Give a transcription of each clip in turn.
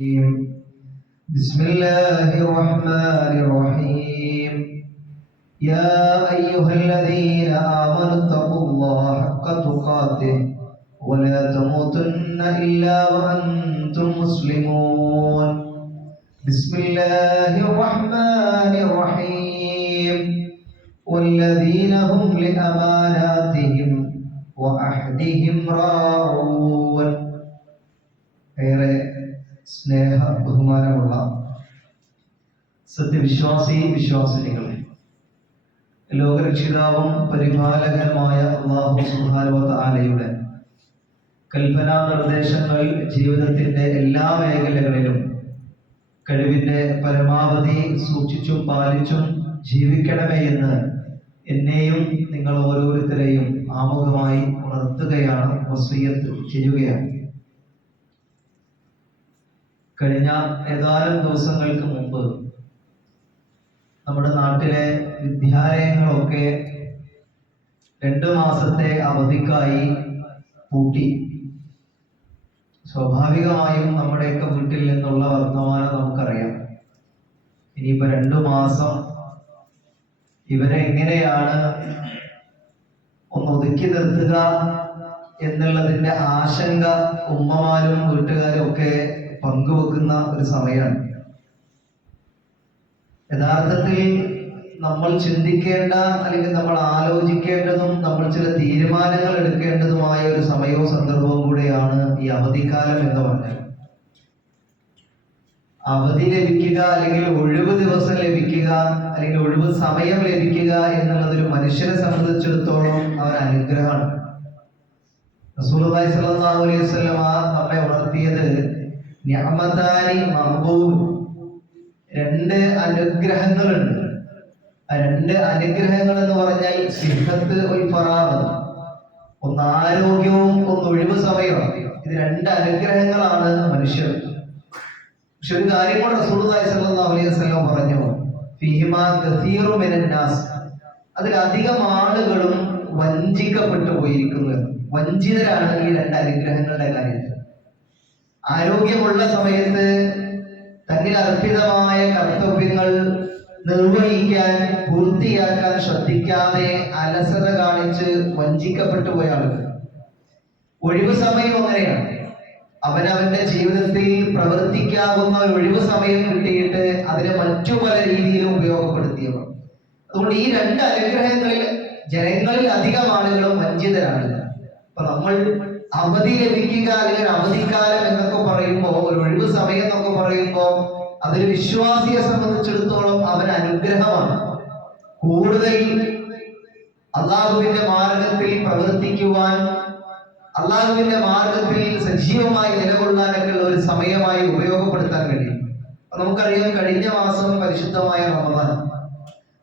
بسم الله الرحمن الرحيم يا أيها الذين آمنوا اتقوا الله حق تقاته ولا تموتن إلا وأنتم مسلمون بسم الله الرحمن الرحيم والذين هم لأماناتهم وعهدهم راعون. സ്നേഹ ബഹുമാനമുള്ള സത്യവിശ്വാസി വിശ്വാസിനികളെ, ലോകരക്ഷിതാവും പരിപാലകനുമായ അല്ലാഹു സുബ്ഹാനഹു വ തആലയുടെ കൽപ്പനാ നിർദ്ദേശങ്ങൾ ജീവിതത്തിന്റെ എല്ലാ മേഖലകളിലും കഴിവിന്റെ പരമാവധി സൂക്ഷിച്ചും പാലിച്ചും ജീവിക്കണമേ എന്ന് എന്നെയും നിങ്ങൾ ഓരോരുത്തരെയും ആമുഖമായി ഉണർത്തുകയാണ്, വസിയ്യത്ത് ചെയ്യുകയാണ്. കഴിഞ്ഞ ഏതാനും ദിവസങ്ങൾക്ക് മുമ്പ് നമ്മുടെ നാട്ടിലെ വിദ്യാലയങ്ങളൊക്കെ 2 മാസത്തെ അവധിക്കായി പൂട്ടി. സ്വാഭാവികമായും നമ്മുടെയൊക്കെ വീട്ടിൽ നിന്നുള്ള വർത്തമാനം നമുക്കറിയാം. ഇനിയിപ്പോ 2 മാസം ഇവരെ എങ്ങനെയാണ് ഒന്ന് ഒതുക്കി നിർത്തുക എന്നുള്ളതിന്റെ ആശങ്ക ഉമ്മമാരും വീട്ടുകാരും ഒക്കെ പങ്കുവെക്കുന്ന ഒരു സമയമാണ്. യഥാർത്ഥത്തിൽ നമ്മൾ ചിന്തിക്കേണ്ട, അല്ലെങ്കിൽ നമ്മൾ ആലോചിക്കേണ്ടതും നമ്മൾ ചില തീരുമാനങ്ങൾ എടുക്കേണ്ടതുമായ ഒരു സമയവും സന്ദർഭവും കൂടെയാണ് ഈ അവധിക്കാലം എന്ന് പറഞ്ഞാൽ. അവധി ലഭിക്കുക, അല്ലെങ്കിൽ ഒഴിവ് ദിവസം ലഭിക്കുക, അല്ലെങ്കിൽ ഒഴിവ് സമയം ലഭിക്കുക എന്നുള്ളത് ഒരു മനുഷ്യനെ സംബന്ധിച്ചിടത്തോളം അവർ അനുഗ്രഹമാണ്. റസൂലുള്ളാഹി സ്വല്ലല്ലാഹു അലൈഹി വസല്ലം നമ്മെ ഉണർത്തിയത് നിഅമതാനി മഖ്ബൂൽ, 2 അനുഗ്രഹങ്ങളുണ്ട്. ആ 2 അനുഗ്രഹങ്ങൾ എന്ന് പറഞ്ഞാൽ സിഹത്ത് വൽ ഫറാഗ്, ഒന്ന് ആരോഗ്യവും ഒന്ന് ഒഴിവ് സമയമാണ്. ഇത് 2 അനുഗ്രഹങ്ങളാണ് മനുഷ്യർ. പക്ഷെ ഒരു കാര്യം കൂടെ റസൂലുള്ളാഹി സ്വല്ലല്ലാഹു അലൈഹി വസല്ലം പറഞ്ഞു, ഫീഹിമാ കസീറു മിനൻ നാസ്, അതിലധികം ആളുകളും വഞ്ചിക്കപ്പെട്ടു പോയിരിക്കുന്നു. വഞ്ചിതരാണ് ഈ 2 അനുഗ്രഹങ്ങളുടെ കാര്യത്തിൽ. ആരോഗ്യമുള്ള സമയത്ത് തന്നിൽ അർപ്പിതമായ കർത്തവ്യങ്ങൾ നിർവഹിക്കാൻ, പൂർത്തിയാക്കാൻ ശ്രദ്ധിക്കാതെ അലസത കാണിച്ച് വഞ്ചിക്കപ്പെട്ടു പോയ ആളുകൾ. ഒഴിവ് സമയം അങ്ങനെയാണ്. അവനവന്റെ ജീവിതത്തിൽ പ്രവർത്തിക്കാവുന്ന ഒഴിവ് സമയം കിട്ടിയിട്ട് അതിനെ മറ്റു പല രീതിയിലും ഉപയോഗപ്പെടുത്തിയവർ. അതുകൊണ്ട് ഈ 2 അനുഗ്രഹങ്ങളിൽ ജനങ്ങളിൽ അധികം ആളുകളും വഞ്ചിതരാണ്. അപ്പൊ നമ്മൾ അവധി ലഭിക്കുക, അല്ലെങ്കിൽ അവധിക്കാലം എന്നൊക്കെ പറയുമ്പോൾ, ഒരു ഒഴിവ് സമയം എന്നൊക്കെ പറയുമ്പോൾ, അതൊരു വിശ്വാസിയെ സംബന്ധിച്ചിടത്തോളം അവന് അനുഗ്രഹമാണ്. കൂടുതൽ അള്ളാഹുവിന്റെ മാർഗത്തിൽ പ്രവർത്തിക്കുവാൻ, അള്ളാഹുവിന്റെ മാർഗത്തിൽ സജീവമായി നിലകൊള്ളാനൊക്കെ ഉള്ള ഒരു സമയമായി ഉപയോഗപ്പെടുത്താൻ കഴിയും. നമുക്കറിയാം, കഴിഞ്ഞ മാസം പരിശുദ്ധമായ റമദാൻ.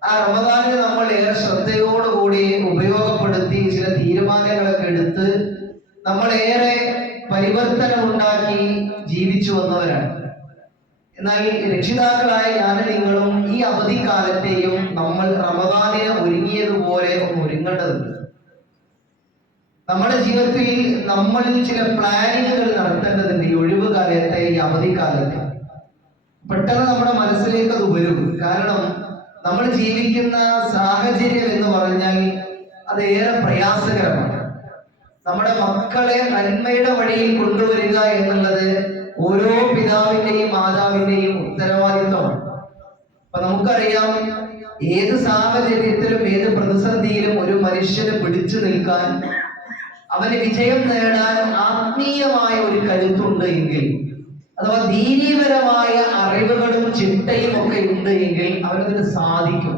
ആ റമദാനിനെ നമ്മൾ ഏറെ ശ്രദ്ധയോടുകൂടി ഉപയോഗപ്പെടുത്തി ചില തീരുമാനങ്ങളൊക്കെ എടുത്ത് നമ്മൾ ഏറെ പരിവർത്തനം ഉണ്ടാക്കി ജീവിച്ചു വന്നവരാണ്. എന്നാൽ രക്ഷിതാക്കളായ ഞാനും നിങ്ങളും ഈ അവധിക്കാലത്തെയും നമ്മൾ റമദാനിനെ ഒരുങ്ങിയതുപോലെ ഒന്ന് ഒരുങ്ങേണ്ടതുണ്ട്. നമ്മുടെ ജീവിതത്തിൽ നമ്മൾ ചില പ്ലാനിങ്ങുകൾ നടത്തേണ്ടതുണ്ട്. ഈ ഒഴിവ് കാലത്തെ, ഈ അവധിക്കാലത്ത് പെട്ടെന്ന് നമ്മുടെ മനസ്സിലേക്ക് അത് വരും. കാരണം നമ്മൾ ജീവിക്കുന്ന സാഹചര്യം എന്ന് പറഞ്ഞാൽ അത് ഏറെ പ്രയാസകരമാണ്. നമ്മുടെ മക്കളെ നന്മയുടെ വഴിയിൽ കൊണ്ടുവരിക എന്നുള്ളത് ഓരോ പിതാവിന്റെയും മാതാവിന്റെയും ഉത്തരവാദിത്വമാണ്. അപ്പൊ നമുക്കറിയാം, ഏത് സാഹചര്യത്തിലും ഏത് പ്രതിസന്ധിയിലും ഒരു മനുഷ്യന് പിടിച്ചു നിൽക്കാൻ, അവന് വിജയം നേടാൻ ആത്മീയമായ ഒരു കരുത്തുണ്ട് എങ്കിൽ, അഥവാ ദീനീപരമായ അറിവുകളും ചിട്ടയും ഒക്കെ ഉണ്ട് എങ്കിൽ അവനതിന് സാധിക്കും.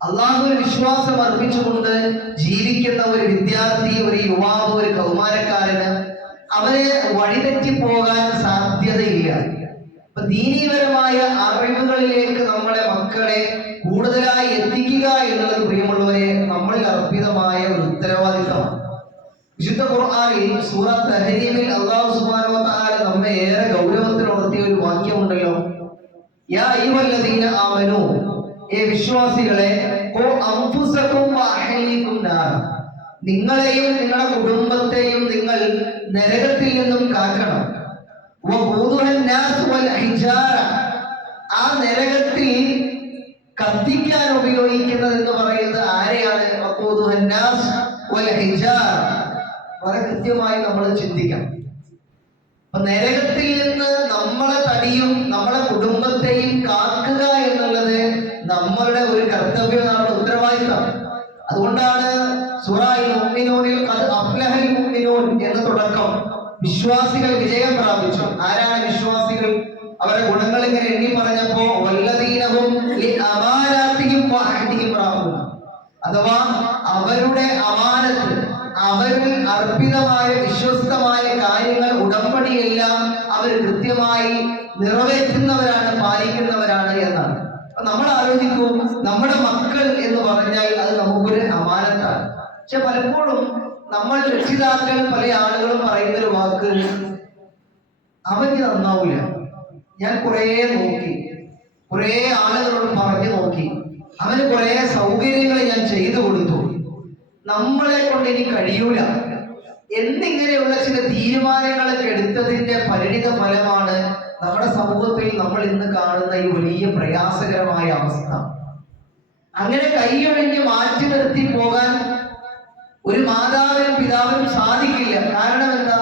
അള്ളാഹുവിൽ വിശ്വാസം അർപ്പിച്ചുകൊണ്ട് ജീവിക്കുന്ന ഒരു വിദ്യാർത്ഥി, ഒരു യുവാവ്, ഒരു കൗമാരക്കാരന് അവന് വഴിതെറ്റി പോകാൻ സാധ്യതയില്ല. അപ്പൊ ദീനീപരമായ അറിവുകളിലേക്ക് നമ്മളെ മക്കളെ കൂടുതലായി എത്തിക്കുക എന്നുള്ളത്, പ്രിയമുള്ളവരെ, നമ്മളിൽ അർപ്പിതമായ ഒരു ഉത്തരവാദിത്തമാണ്. വിശുദ്ധ ഖുർആനിൽ സൂറത്ത് തഹരീമിൽ അല്ലാഹു സുബ്ഹാനഹു വ തആല നമ്മെ ഏറെ ഗൗരവത്തിൽ ഉണർത്തിയ ഒരു വാക്യമുണ്ടല്ലോ, യാ അയ്യുഹല്ലദീന ആമനൂ, ഏ വിശ്വാസികളെ, ഖു അൻഫുസകും വ അഹ്ലീകും നാർ, നിങ്ങളെയും നിങ്ങളുടെ കുടുംബത്തെയും നിങ്ങൾ നരകത്തിൽ നിന്നും കാക്കണം. ആ നരകത്തിൽ കത്തിക്കാൻ ഉപയോഗിക്കുന്നത് എന്ന് പറയുന്നത് ആരെയാണ്? വളരെ കൃത്യമായി നമ്മൾ ചിന്തിക്കണം. അപ്പൊ നരകത്തിൽ നിന്ന് നമ്മളെ തടിയും നമ്മളെ കുടുംബത്തെയും കാക്കുക എന്നുള്ളത് നമ്മളുടെ ഒരു കർത്തവ്യമാണ്, ഉത്തരവാദിത്തം. അതുകൊണ്ടാണ് സൂറത്തുൽ മുഅ്മിനൂനിൽ ഖദ് അഫ്ലഹൽ മുഅ്മിനൂൻ എന്ന തുടക്കം. വിശ്വാസികൾ വിജയം പ്രാപിച്ചു. ആരാണ് വിശ്വാസികൾ? അവരുടെ ഗുണങ്ങൾ ഇങ്ങനെ എണ്ണി പറഞ്ഞപ്പോ വല്ലദീനഹും ലിഅമാനാതിഹിം വഅഹദിഹിം റാഊൻ, അഥവാ അവരുടെ അമാനത്ത്, അവരിൽ അർപ്പിതമായ വിശ്വസ്തമായ കാര്യങ്ങൾ, ഉടമ്പടിയെല്ലാം അവർ കൃത്യമായി നിറവേറ്റുന്നവരാണ്, പാലിക്കുന്നവരാണ് എന്നാണ്. അപ്പൊ നമ്മൾ ആലോചിക്കും, നമ്മുടെ മക്കൾ എന്ന് പറഞ്ഞാൽ അത് നമുക്കൊരു അമാനത്താണ്. പക്ഷെ പലപ്പോഴും നമ്മൾ രക്ഷിതാക്കൾ, പല ആളുകളും പറയുന്നൊരു വാക്ക്, അവന് നന്നാവില്ല. ഞാൻ കുറേ നോക്കി, കുറേ ആളുകളോട് പറഞ്ഞു നോക്കി, അവന് കുറേ സൗകര്യങ്ങൾ ഞാൻ ചെയ്തു കൊടുത്തു, നമ്മളെ കൊണ്ട് ഇനി കഴിയൂല എന്നിങ്ങനെയുള്ള ചില തീരുമാനങ്ങളൊക്കെ എടുത്തതിന്റെ പരിണിത ഫലമാണ് നമ്മുടെ സമൂഹത്തിൽ നമ്മൾ ഇന്ന് കാണുന്ന ഈ വലിയ പ്രയാസകരമായ അവസ്ഥ. അങ്ങനെ കൈയൊഴിഞ്ഞ് മാറ്റി നിർത്തി പോകാൻ ഒരു മാതാവിനും പിതാവിനും സാധിക്കില്ല. കാരണം എന്താ?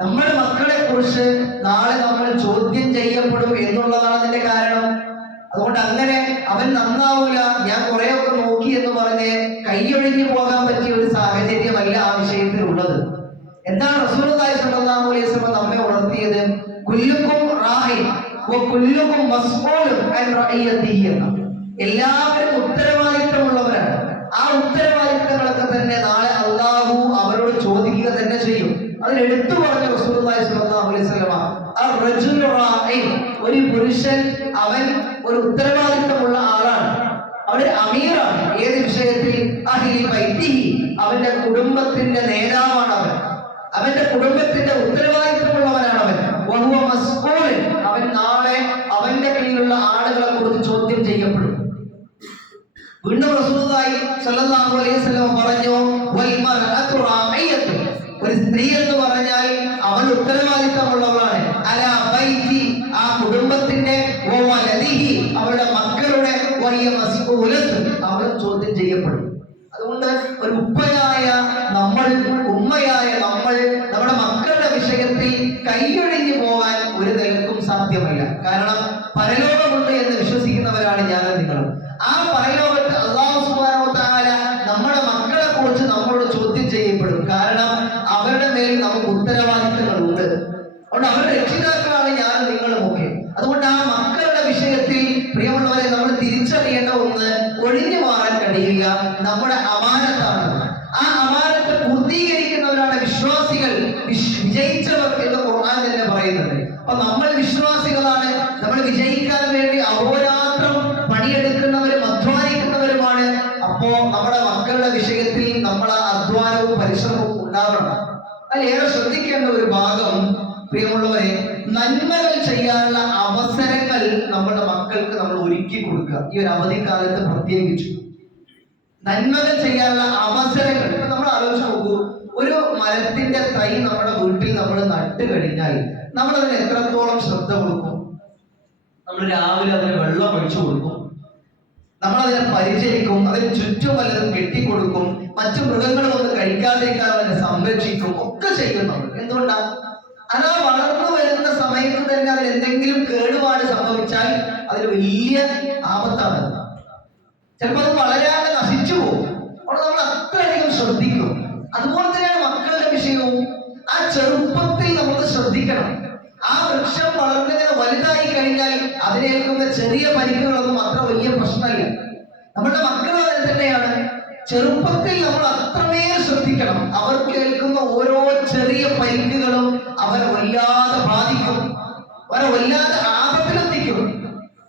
നമ്മുടെ മക്കളെ കുറിച്ച് നാളെ നമ്മൾ ചോദ്യം ചെയ്യപ്പെടും എന്നുള്ളതാണ് അതിന്റെ കാരണം. അതുകൊണ്ട് അങ്ങനെ അവൻ നന്നാവൂല, ഞാൻ കുറെയൊക്കെ നോക്കി എന്ന് പറഞ്ഞ് കൈയൊഴിഞ്ഞു പോകാൻ പറ്റിയ ഒരു സാഹചര്യമല്ല ആ വിഷയത്തിലുള്ളത്. എന്താണ് റസൂലുള്ളാഹി സ്വല്ലല്ലാഹു അലൈഹി വസല്ലം നമ്മെ ഉണർത്തിയത്? കുല്ലുക്കും റാഇൻ വകുല്ലുക്കും മസ്ഊലുൻ അൻ റഇയതിഹി എന്ന. എല്ലാവരും ഉത്തരവാദിത്തമുള്ളവരാണ്. ആ ഉത്തരവാദിത്തങ്ങളൊക്കെ തന്നെ നാളെ അല്ലാഹു അവരോട് ചോദിക്കുക തന്നെ ചെയ്യും. അതിൽ എടുത്തു പറഞ്ഞ റസൂലുള്ളാഹി സ്വല്ലല്ലാഹു അലൈഹി വസല്ലം, അർ-റജുലു റാഇൻ, ഒരു പുരുഷൻ അവൻ ഒരു ഉത്തരവാദിത്തമുള്ള ആളാണ്, അവൻ അമീറാണ്. ഏത് വിഷയത്തിൽ? അഹ്ലി ബൈതിഹി, അവന്റെ കുടുംബത്തിന്റെ നേതാവാണ് അവൻ, അവന്റെ കുടുംബത്തിന്റെ ഉത്തരവാദിത്തമുള്ളവനാണ് അവൻ. വഹുവ മസ്ഊൽ, അവൻ നാളെ അവന്റെ കീഴിലുള്ള ആളുകളെ കുറിച്ച് ചോദ്യം ചെയ്യപ്പെടും. വീണ്ടും റസൂലുള്ളാഹി സ്വല്ലല്ലാഹു അലൈഹി വസല്ലം പറഞ്ഞു, വൽ മർഅതു റാഇയത്തു, ഒരു സ്ത്രീ എന്ന് പറഞ്ഞാൽ അവൾ ഉത്തരവാദിത്തമുള്ളവളാണ്. അലാ ബൈതി, ആ കുടുംബത്തിന്റെ, വലദിഹി, അവളുടെ മക്കളുടെ, വഹിയ മസ്ഊലത്ത്, അവൾ ചോദ്യം ചെയ്യപ്പെടും. അതുകൊണ്ട് ഒരു ഉപ്പയായ നമ്മൾ, ഉമ്മയായ നമ്മൾ, നമ്മുടെ മക്കളുടെ വിഷയത്തിൽ കൈയൊഴിഞ്ഞു പോകാൻ ഒരു നിലക്കും സാധ്യമല്ല. കാരണം പരലോകമുണ്ട് എന്ന് വിശ്വസിക്കുന്നവരാണ് ഞാനും നിങ്ങളും. ആ പരലോകത്ത് അല്ലാഹു സുബ്ഹാനഹു വ തആല നമ്മുടെ മക്കളെ കുറിച്ച് നമ്മളോട് ചോദ്യം ചെയ്യപ്പെടും. കാരണം അവരുടെ മേൽ നമുക്ക് ഉത്തരവാദിത്തങ്ങളുണ്ട്. അതുകൊണ്ട് അവരുടെ രക്ഷിതാക്കളാണ് ഞാനും നിങ്ങളും ഒക്കെ. അതുകൊണ്ട് ആ മക്കളുടെ വിഷയത്തിൽ പ്രിയമുള്ളവരെ നമ്മൾ തിരിച്ചറിയേണ്ട ഒന്ന്, ഒഴിഞ്ഞു മാറാൻ കഴിയില്ല, നമ്മുടെ അമാനത്താണ്. ആ അമാനത്ത് പൂർത്തീകരിക്കുന്നവരാണ് വിശ്വാസികൾ, വിജയിച്ചവർ എന്ന് ഖുർആൻ തന്നെ പറയുന്നുണ്ട്. അപ്പൊ നമ്മൾ വിശ്വാസികളാണ്, നമ്മൾ വിജയിക്കാൻ വേണ്ടി അഹോരാത്രം പണിയെടുക്കുന്നവരും അധ്വാനിക്കുന്നവരുമാണ്. അപ്പോ നമ്മുടെ മക്കളുടെ വിഷയത്തിൽ നമ്മൾ ആ അധ്വാനവും പരിശ്രമവും ഉണ്ടാവണം. അതിലേറെ ശ്രദ്ധിക്കേണ്ട ഒരു ഭാഗം, പ്രിയമുള്ളവരെ, നന്മകൾ ചെയ്യാനുള്ള അവസരങ്ങൾ നമ്മുടെ മക്കൾക്ക് നമ്മൾ ഒരുക്കി കൊടുക്കുക. ഈ ഒരു അവധിക്കാലത്ത് പ്രത്യേകിച്ചു നന്മകൾ ചെയ്യാനുള്ള അവസരങ്ങൾ. ഇപ്പൊ നമ്മൾ ആലോചിച്ച് നോക്കൂ, ഒരു മരത്തിന്റെ തൈ നമ്മുടെ വീട്ടിൽ നമ്മൾ നട്ടു കഴിഞ്ഞാൽ നമ്മൾ അതിന് എത്രത്തോളം ശ്രദ്ധ കൊടുക്കും? നമ്മൾ രാവിലെ അതിന് വെള്ളം ഒഴിച്ചു കൊടുക്കും, നമ്മൾ അതിനെ പരിചരിക്കും, അതിന് ചുറ്റും വല്ലതും കെട്ടിക്കൊടുക്കും, മറ്റു മൃഗങ്ങളൊന്നും കഴിക്കാതിരിക്കാൻ അതിനെ സംരക്ഷിക്കും, ഒക്കെ ചെയ്യും നമ്മൾ. എന്തുകൊണ്ടാണ്? അതാ വളർന്നു വരുന്ന സമയത്ത് തന്നെ അതിന് എന്തെങ്കിലും കേടുപാട് സംഭവിച്ചാൽ അതിന് വലിയ ആപത്താണ്. ചിലപ്പോൾ അത് വളരാതെ നശിച്ചു പോകും. അപ്പോൾ നമ്മൾ അത്രയധികം ശ്രദ്ധിക്കും. അതുപോലെ തന്നെയാണ് മക്കളുടെ വിഷയവും. ആ ചെറുപ്പത്തിൽ നമുക്ക് ശ്രദ്ധിക്കണം. ആ വൃക്ഷം വളർന്നിങ്ങനെ വലുതായി കഴിഞ്ഞാൽ അതിനേൽക്കുന്ന ചെറിയ പരിക്കുകളൊന്നും അത്ര വലിയ പ്രശ്നമില്ല. നമ്മുടെ മക്കളും അതിൽ തന്നെയാണ്. ചെറുപ്പത്തിൽ നമ്മൾ അത്രമേൽ ശ്രദ്ധിക്കണം. അവർക്ക് ഏൽക്കുന്ന ഓരോ ചെറിയ പരിക്കുകളും അവരെ വല്ലാതെ ബാധിക്കും, അവരെ വല്ലാതെ ആപത്തിലെത്തിക്കും.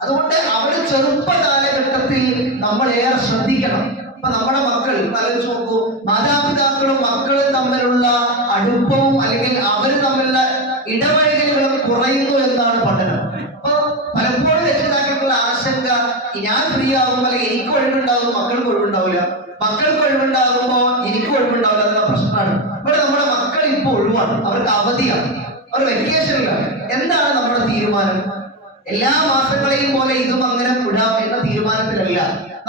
അതുകൊണ്ട് അവരുടെ ചെറുപ്പ കാലഘട്ടത്തിൽ നമ്മൾ ഏറെ ശ്രദ്ധിക്കണം. ഇപ്പൊ നമ്മുടെ മക്കൾ ആലോചിച്ച് നോക്കൂ, മാതാപിതാക്കളും മക്കളും തമ്മിലുള്ള അടുപ്പവും അല്ലെങ്കിൽ അവർ തമ്മിലുള്ള ഇടപഴകലുകളും കുറയുന്നു എന്നാണ് പഠനം. അപ്പൊ പലപ്പോഴും രക്ഷിതാക്കൾക്കുള്ള ആശങ്ക, ഞാൻ ഫ്രീ ആകുമ്പോൾ അല്ലെങ്കിൽ എനിക്ക് ഒഴിവുണ്ടാകും, മക്കൾക്ക് ഒഴിവുണ്ടാവില്ല, മക്കൾക്ക് ഒഴിവുണ്ടാകുമ്പോ എനിക്ക് ഒഴിവുണ്ടാവില്ല എന്ന പ്രശ്നമാണ്. ഇവിടെ നമ്മുടെ മക്കൾ ഇപ്പൊ ഒഴിവാണ്, അവർക്ക് അവധിയാണ്. ഒരു വെക്കേഷനിലാണ്. എന്താണ് നമ്മുടെ തീരുമാനം? എല്ലാ മാസങ്ങളെയും പോലെ ഇതും അങ്ങനെ വിടാം എന്ന തീരുമാനത്തിലല്ല.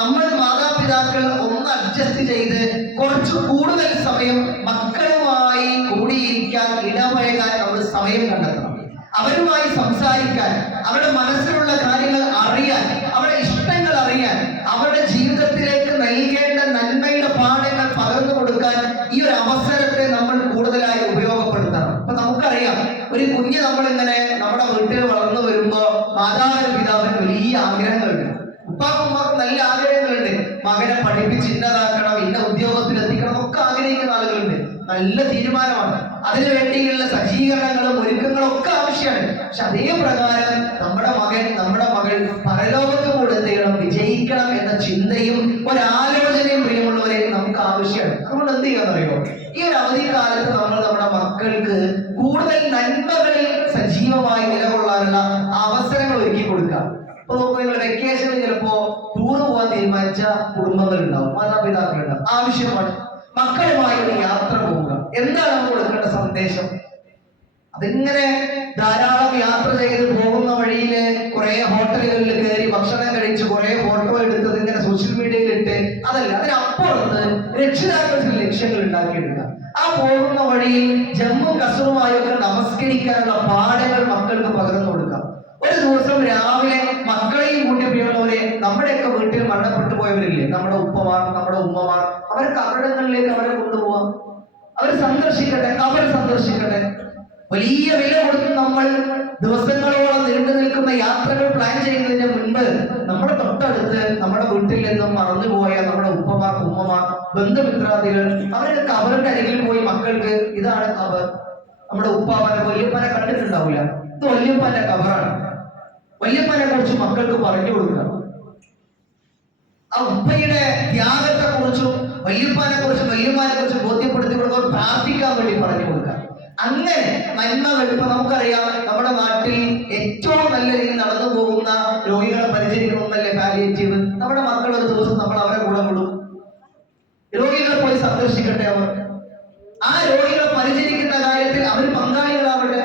നമ്മൾ മാതാപിതാക്കൾ ഒന്ന് അഡ്ജസ്റ്റ് ചെയ്ത് കുറച്ച് കൂടുതൽ സമയം മക്കളുമായി കൂടിയിരിക്കാൻ, ഇടപഴകാൻ നമ്മൾ സമയം കണ്ടെത്തണം. അവരുമായി സംസാരിക്കാൻ, അവരുടെ മനസ്സിലുള്ള കാര്യങ്ങൾ അറിയാൻ, അവരുടെ ഇഷ്ടങ്ങൾ അറിയാൻ, അവരുടെ ജീവിതത്തിലേക്ക് നൽകേണ്ട നന്മയുടെ പാഠങ്ങൾ പകർന്നു കൊടുക്കാൻ ഈ ഒരു അവസരത്തെ നമ്മൾ കൂടുതലായി ഉപയോഗപ്പെടുത്തണം. അപ്പൊ നമുക്കറിയാം, ഒരു കുഞ്ഞ് നമ്മളിങ്ങനെ നമ്മുടെ വീട്ടിൽ വളർന്നു വരുമ്പോ മാതാവിനും പിതാവിനും വലിയ ആഗ്രഹങ്ങളുണ്ട്. ഉപ്പാക്കും ഉമ്മാക്കും നല്ല ആഗ്രഹങ്ങളുണ്ട്. മകനെ പഠിപ്പിച്ച് ഇന്നതാക്കണം, ഇന്ന ഉദ്യോഗത്തിൽ എത്തിക്കണം ഒക്കെ ആഗ്രഹിക്കുന്ന ആളുകളുണ്ട്. നല്ല തീരുമാനമാണ്. അതിനു വേണ്ടിയുള്ള സജ്ജീകരണങ്ങളും ഒരുക്കങ്ങളും ഒക്കെ ആവശ്യമാണ്. പക്ഷെ അതേ പ്രകാരം നമ്മുടെ മകൻ, നമ്മുടെ മകൾ പരലോകത്ത് കൂടെ എന്ത് ചെയ്യണം? വിജയിക്കണം എന്ന ചിന്തയും ഒരാലോചനയും പ്രിയമുള്ളവരെ നമുക്ക് ആവശ്യമാണ്. അതുകൊണ്ട് എന്ത് ചെയ്യാന്നറിയോ? ഈ ഒരു അവധിക്കാലത്ത് നമ്മൾ നമ്മുടെ മക്കൾക്ക് കൂടുതൽ നന്മകളിൽ സജീവമായി നിലകൊള്ളാനുള്ള അവസരങ്ങൾ ഒരുക്കി കൊടുക്കാം. ഇപ്പൊ നോക്കൂ, നിങ്ങൾ വെക്കേഷനിൽ ചിലപ്പോ ടൂർ പോകാൻ തീരുമാനിച്ച കുടുംബങ്ങൾ ഉണ്ടാവും, മാതാപിതാക്കളുണ്ടാവും. ആവശ്യമാണ് മക്കളുമായി ഒരു യാത്ര പോവുക. എന്താണ് നമ്മൾ കൊടുക്കേണ്ട സന്ദേശം? അതിങ്ങനെ ധാരാളം യാത്ര ചെയ്ത് പോകുന്ന വഴിയില് കുറെ ഹോട്ടലുകളിൽ കയറി ഭക്ഷണം കഴിച്ച് കുറെ ഫോട്ടോ എടുത്തത് ഇങ്ങനെ സോഷ്യൽ മീഡിയയിൽ ഇട്ട് അതല്ല. അതിനപ്പുറത്ത് രക്ഷിതാക്കൾ ചില ലക്ഷ്യങ്ങൾ ഉണ്ടാക്കിയെടുക്കുക. ആ പോകുന്ന വഴിയിൽ ജമ്മും കസറുമായൊക്കെ നമസ്കരിക്കാനുള്ള പാഠങ്ങൾ മക്കൾക്ക് പകർന്നു കൊടുക്കാം. ഒരു ദിവസം രാവിലെ മക്കളെയും കൂട്ടി പ്രിയമുള്ളവരെ, നമ്മുടെയൊക്കെ വീട്ടിൽ മരണപ്പെട്ടു പോയവരില്ലേ, നമ്മുടെ ഉപ്പമാർ, നമ്മുടെ ഉമ്മമാർ, അവരെ കബറിടങ്ങളിലേക്ക് അവരെ കൊണ്ടുപോവാം. അവർ സന്ദർശിക്കട്ടെ, കബർ സന്ദർശിക്കട്ടെ. വലിയ വില കൊടുത്ത് നമ്മൾ ദിവസങ്ങളോളം നീണ്ടു നിൽക്കുന്ന യാത്രകൾ പ്ലാൻ ചെയ്യുന്നതിന് മുൻപ് നമ്മുടെ തൊട്ടടുത്ത് നമ്മുടെ വീട്ടിൽ നിന്നും മറന്നുപോയ നമ്മുടെ ഉപ്പമാർ, ഉമ്മമാർ, ബന്ധുമിത്രാദികൾ, അവരുടെ കബറിന്റെ അരികിൽ പോയി മക്കൾക്ക് ഇതാണ് കബർ, നമ്മുടെ ഉപ്പാപ്പനെ വല്യപ്പനെ കണ്ടിട്ടുണ്ടാവില്ല, ഇത് വല്യപ്പന്റെ കബറാണ്, വല്യപ്പനെ കുറിച്ച് മക്കൾക്ക് പറഞ്ഞു കൊടുക്കുക. ആ ഉപ്പയുടെ ത്യാഗത്തെ കുറിച്ചും വല്യപ്പനെ കുറിച്ചും വല്യമ്മനെ കുറിച്ചും ബോധ്യപ്പെടുത്തി കൊടുക്കുക, പ്രാർത്ഥിക്കാൻ വേണ്ടി പറഞ്ഞു കൊടുക്കുക. അങ്ങനെ നന്മകൾ, ഇപ്പൊ നമുക്കറിയാം നമ്മുടെ നാട്ടിൽ ഏറ്റവും നല്ല രീതിയിൽ നടന്നു പോകുന്ന രോഗികളെ പരിചരിക്കണമെന്നല്ലേ പാലിയേറ്റീവ്. നമ്മുടെ മക്കൾ ഒരു ദിവസം നമ്മൾ അവരെ കൂടെ വിടും, രോഗികളെ പോയി സന്ദർശിക്കട്ടെ. അവർ ആ രോഗികളെ പരിചരിക്കുന്ന കാര്യത്തിൽ അവർ പങ്കാളികളാവട്ടെ.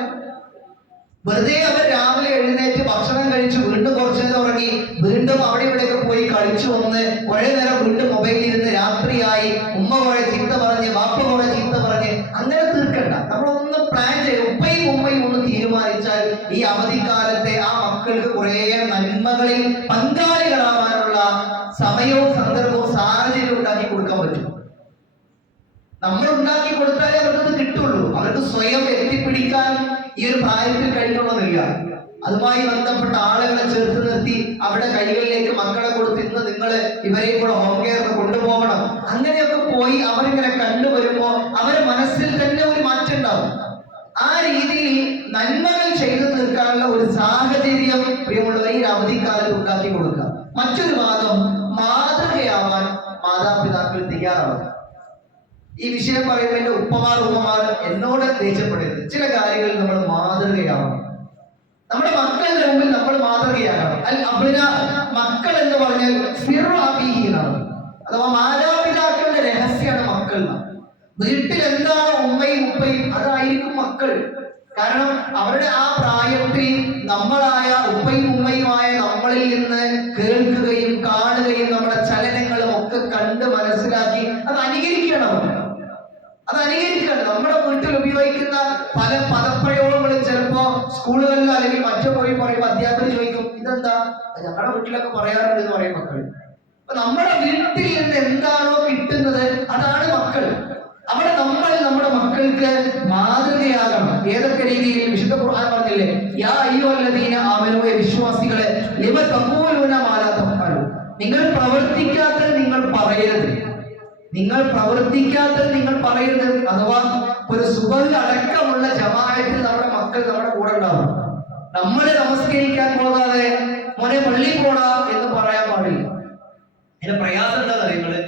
വെറുതെ അവർ രാവിലെ എഴുന്നേറ്റ് ഭക്ഷണം കഴിച്ചു വീണ്ടും കുറച്ചു നേരം ഉറങ്ങി വീണ്ടും അവിടെ ഇവിടെയൊക്കെ പോയി കളിച്ചു വന്ന് കുറെ നേരം വീണ്ടും മൊബൈലിൽ ഇരുന്ന് രാത്രിയായി ഉമ്മ കുറെ ചീത്ത പറഞ്ഞ് വാപ്പ കുറെ ചീത്ത പറഞ്ഞ് അങ്ങനെ തീർക്കണ്ട. നമ്മളൊന്ന് പ്ലാൻ ചെയ്ത് ഉപ്പയും ഉമ്മയും ഒന്ന് തീരുമാനിച്ചാൽ ഈ അവധിക്കാലത്തെ ആ മക്കൾക്ക് കുറെ നന്മകളിൽ പങ്കാളികളാവാനുള്ള സമയവും സന്ദർഭവും സാഹചര്യവും ഉണ്ടാക്കി കൊടുക്കാൻ പറ്റും. നമ്മൾ ഉണ്ടാക്കി കൊടുത്താലേ അവർക്കത് കിട്ടുള്ളൂ. അവർക്ക് സ്വയം എത്തിപ്പിടിക്കാൻ ഈ ഒരു പ്രായത്തിൽ കഴിയണമെന്നില്ല. അതുമായി ബന്ധപ്പെട്ട ആളുകളെ ചേർത്ത് നിർത്തി അവിടെ കൈകളിലേക്ക് മക്കളെ കൊടുത്ത് ഇന്ന് നിങ്ങൾ ഇവരെയും കൂടെ ഹോം കെയർ കൊണ്ടുപോകണം, അങ്ങനെയൊക്കെ പോയി അവരിങ്ങനെ കണ്ടുവരുമ്പോ അവരുടെ മനസ്സിൽ തന്നെ ഒരു മാറ്റം ഉണ്ടാവും. ആ രീതിയിൽ നന്മകൾ ചെയ്തു തീർക്കാനുള്ള ഒരു സാഹചര്യം പ്രിയമുള്ളവർ ഈ അവധിക്കാലത്ത് ഉണ്ടാക്കി കൊടുക്കുക. മറ്റൊരു ഭാഗം, മാതൃകയാവാൻ മാതാപിതാക്കൾ തയ്യാറാവുക. ഈ വിഷയം പറയുമ്പോൾ എന്റെ ഉപ്പമാർ ഉമ്മമാർ എന്നോട് ദേഷ്യപ്പെടരുത്. ചില കാര്യങ്ങളിൽ നമ്മൾ മാതൃകയാവണം. നമ്മുടെ മക്കളുടെ മുമ്പിൽ നമ്മൾ മാതൃകയാകണം. മക്കൾ എന്ന് പറഞ്ഞാൽ സിറാബിഹിയാണ്, അഥവാ മാതാപിതാക്കളുടെ രഹസ്യമാണ് മക്കൾ. വീട്ടിൽ എന്താണോ ഉമ്മയും ഉപ്പയും അതായിരിക്കും മക്കൾ. കാരണം അവരുടെ ആ പ്രായത്തിൽ നമ്മളായ ഉപ്പയും ഉമ്മയുമായ നമ്മളിൽ നിന്ന് കേൾക്കുകയും കാണുകയും നമ്മുടെ ചലനങ്ങളും ഒക്കെ കണ്ട് മനസ്സിലാക്കി അത് അനുകരിക്കണം. നമ്മുടെ വീട്ടിൽ ഉപയോഗിക്കുന്ന പല പദപ്രയോഗങ്ങളും ചിലപ്പോ സ്കൂളുകളിലോ അല്ലെങ്കിൽ മറ്റോ പോയി പറയുമ്പോൾ അധ്യാപകർ ചോദിക്കും, ഇതെന്താ? ഞങ്ങളുടെ വീട്ടിലൊക്കെ പറയാറുണ്ട് എന്ന് പറയും മക്കൾ. അപ്പൊ നമ്മുടെ വീട്ടിൽ നിന്ന് എന്താണോ കിട്ടുന്നത് അതാണ് മക്കൾ. അവിടെ നമ്മൾ നമ്മുടെ മക്കൾക്ക് മാതൃകയാകണം. ഏതൊക്കെ രീതിയിൽ? വിശുദ്ധ ഖുർആൻ പറഞ്ഞില്ലേ, യാ അയ്യുഹല്ലദീന ആമനൂ, വിശ്വാസികളെ, ലിമ തഖൂലൂന മാ ലാ തഫ്അലൂൻ, നിങ്ങൾ പ്രവർത്തിക്കാത്തത് നിങ്ങൾ പറയരുത്. അഥവാ ഒരു സുബഹ് അടക്കമുള്ള ജമാഅത്തിൽ നമ്മുടെ മക്കൾ നമ്മുടെ കൂടെ ഉണ്ടാവും. നമ്മൾ നമസ്കരിക്കാൻ പോകാതെ മോനെ പള്ളി പോടാ എന്ന് പറയാൻ പാടില്ല. അതിന്റെ പ്രയാസം എന്താണെന്ന് അറിയുന്നത്?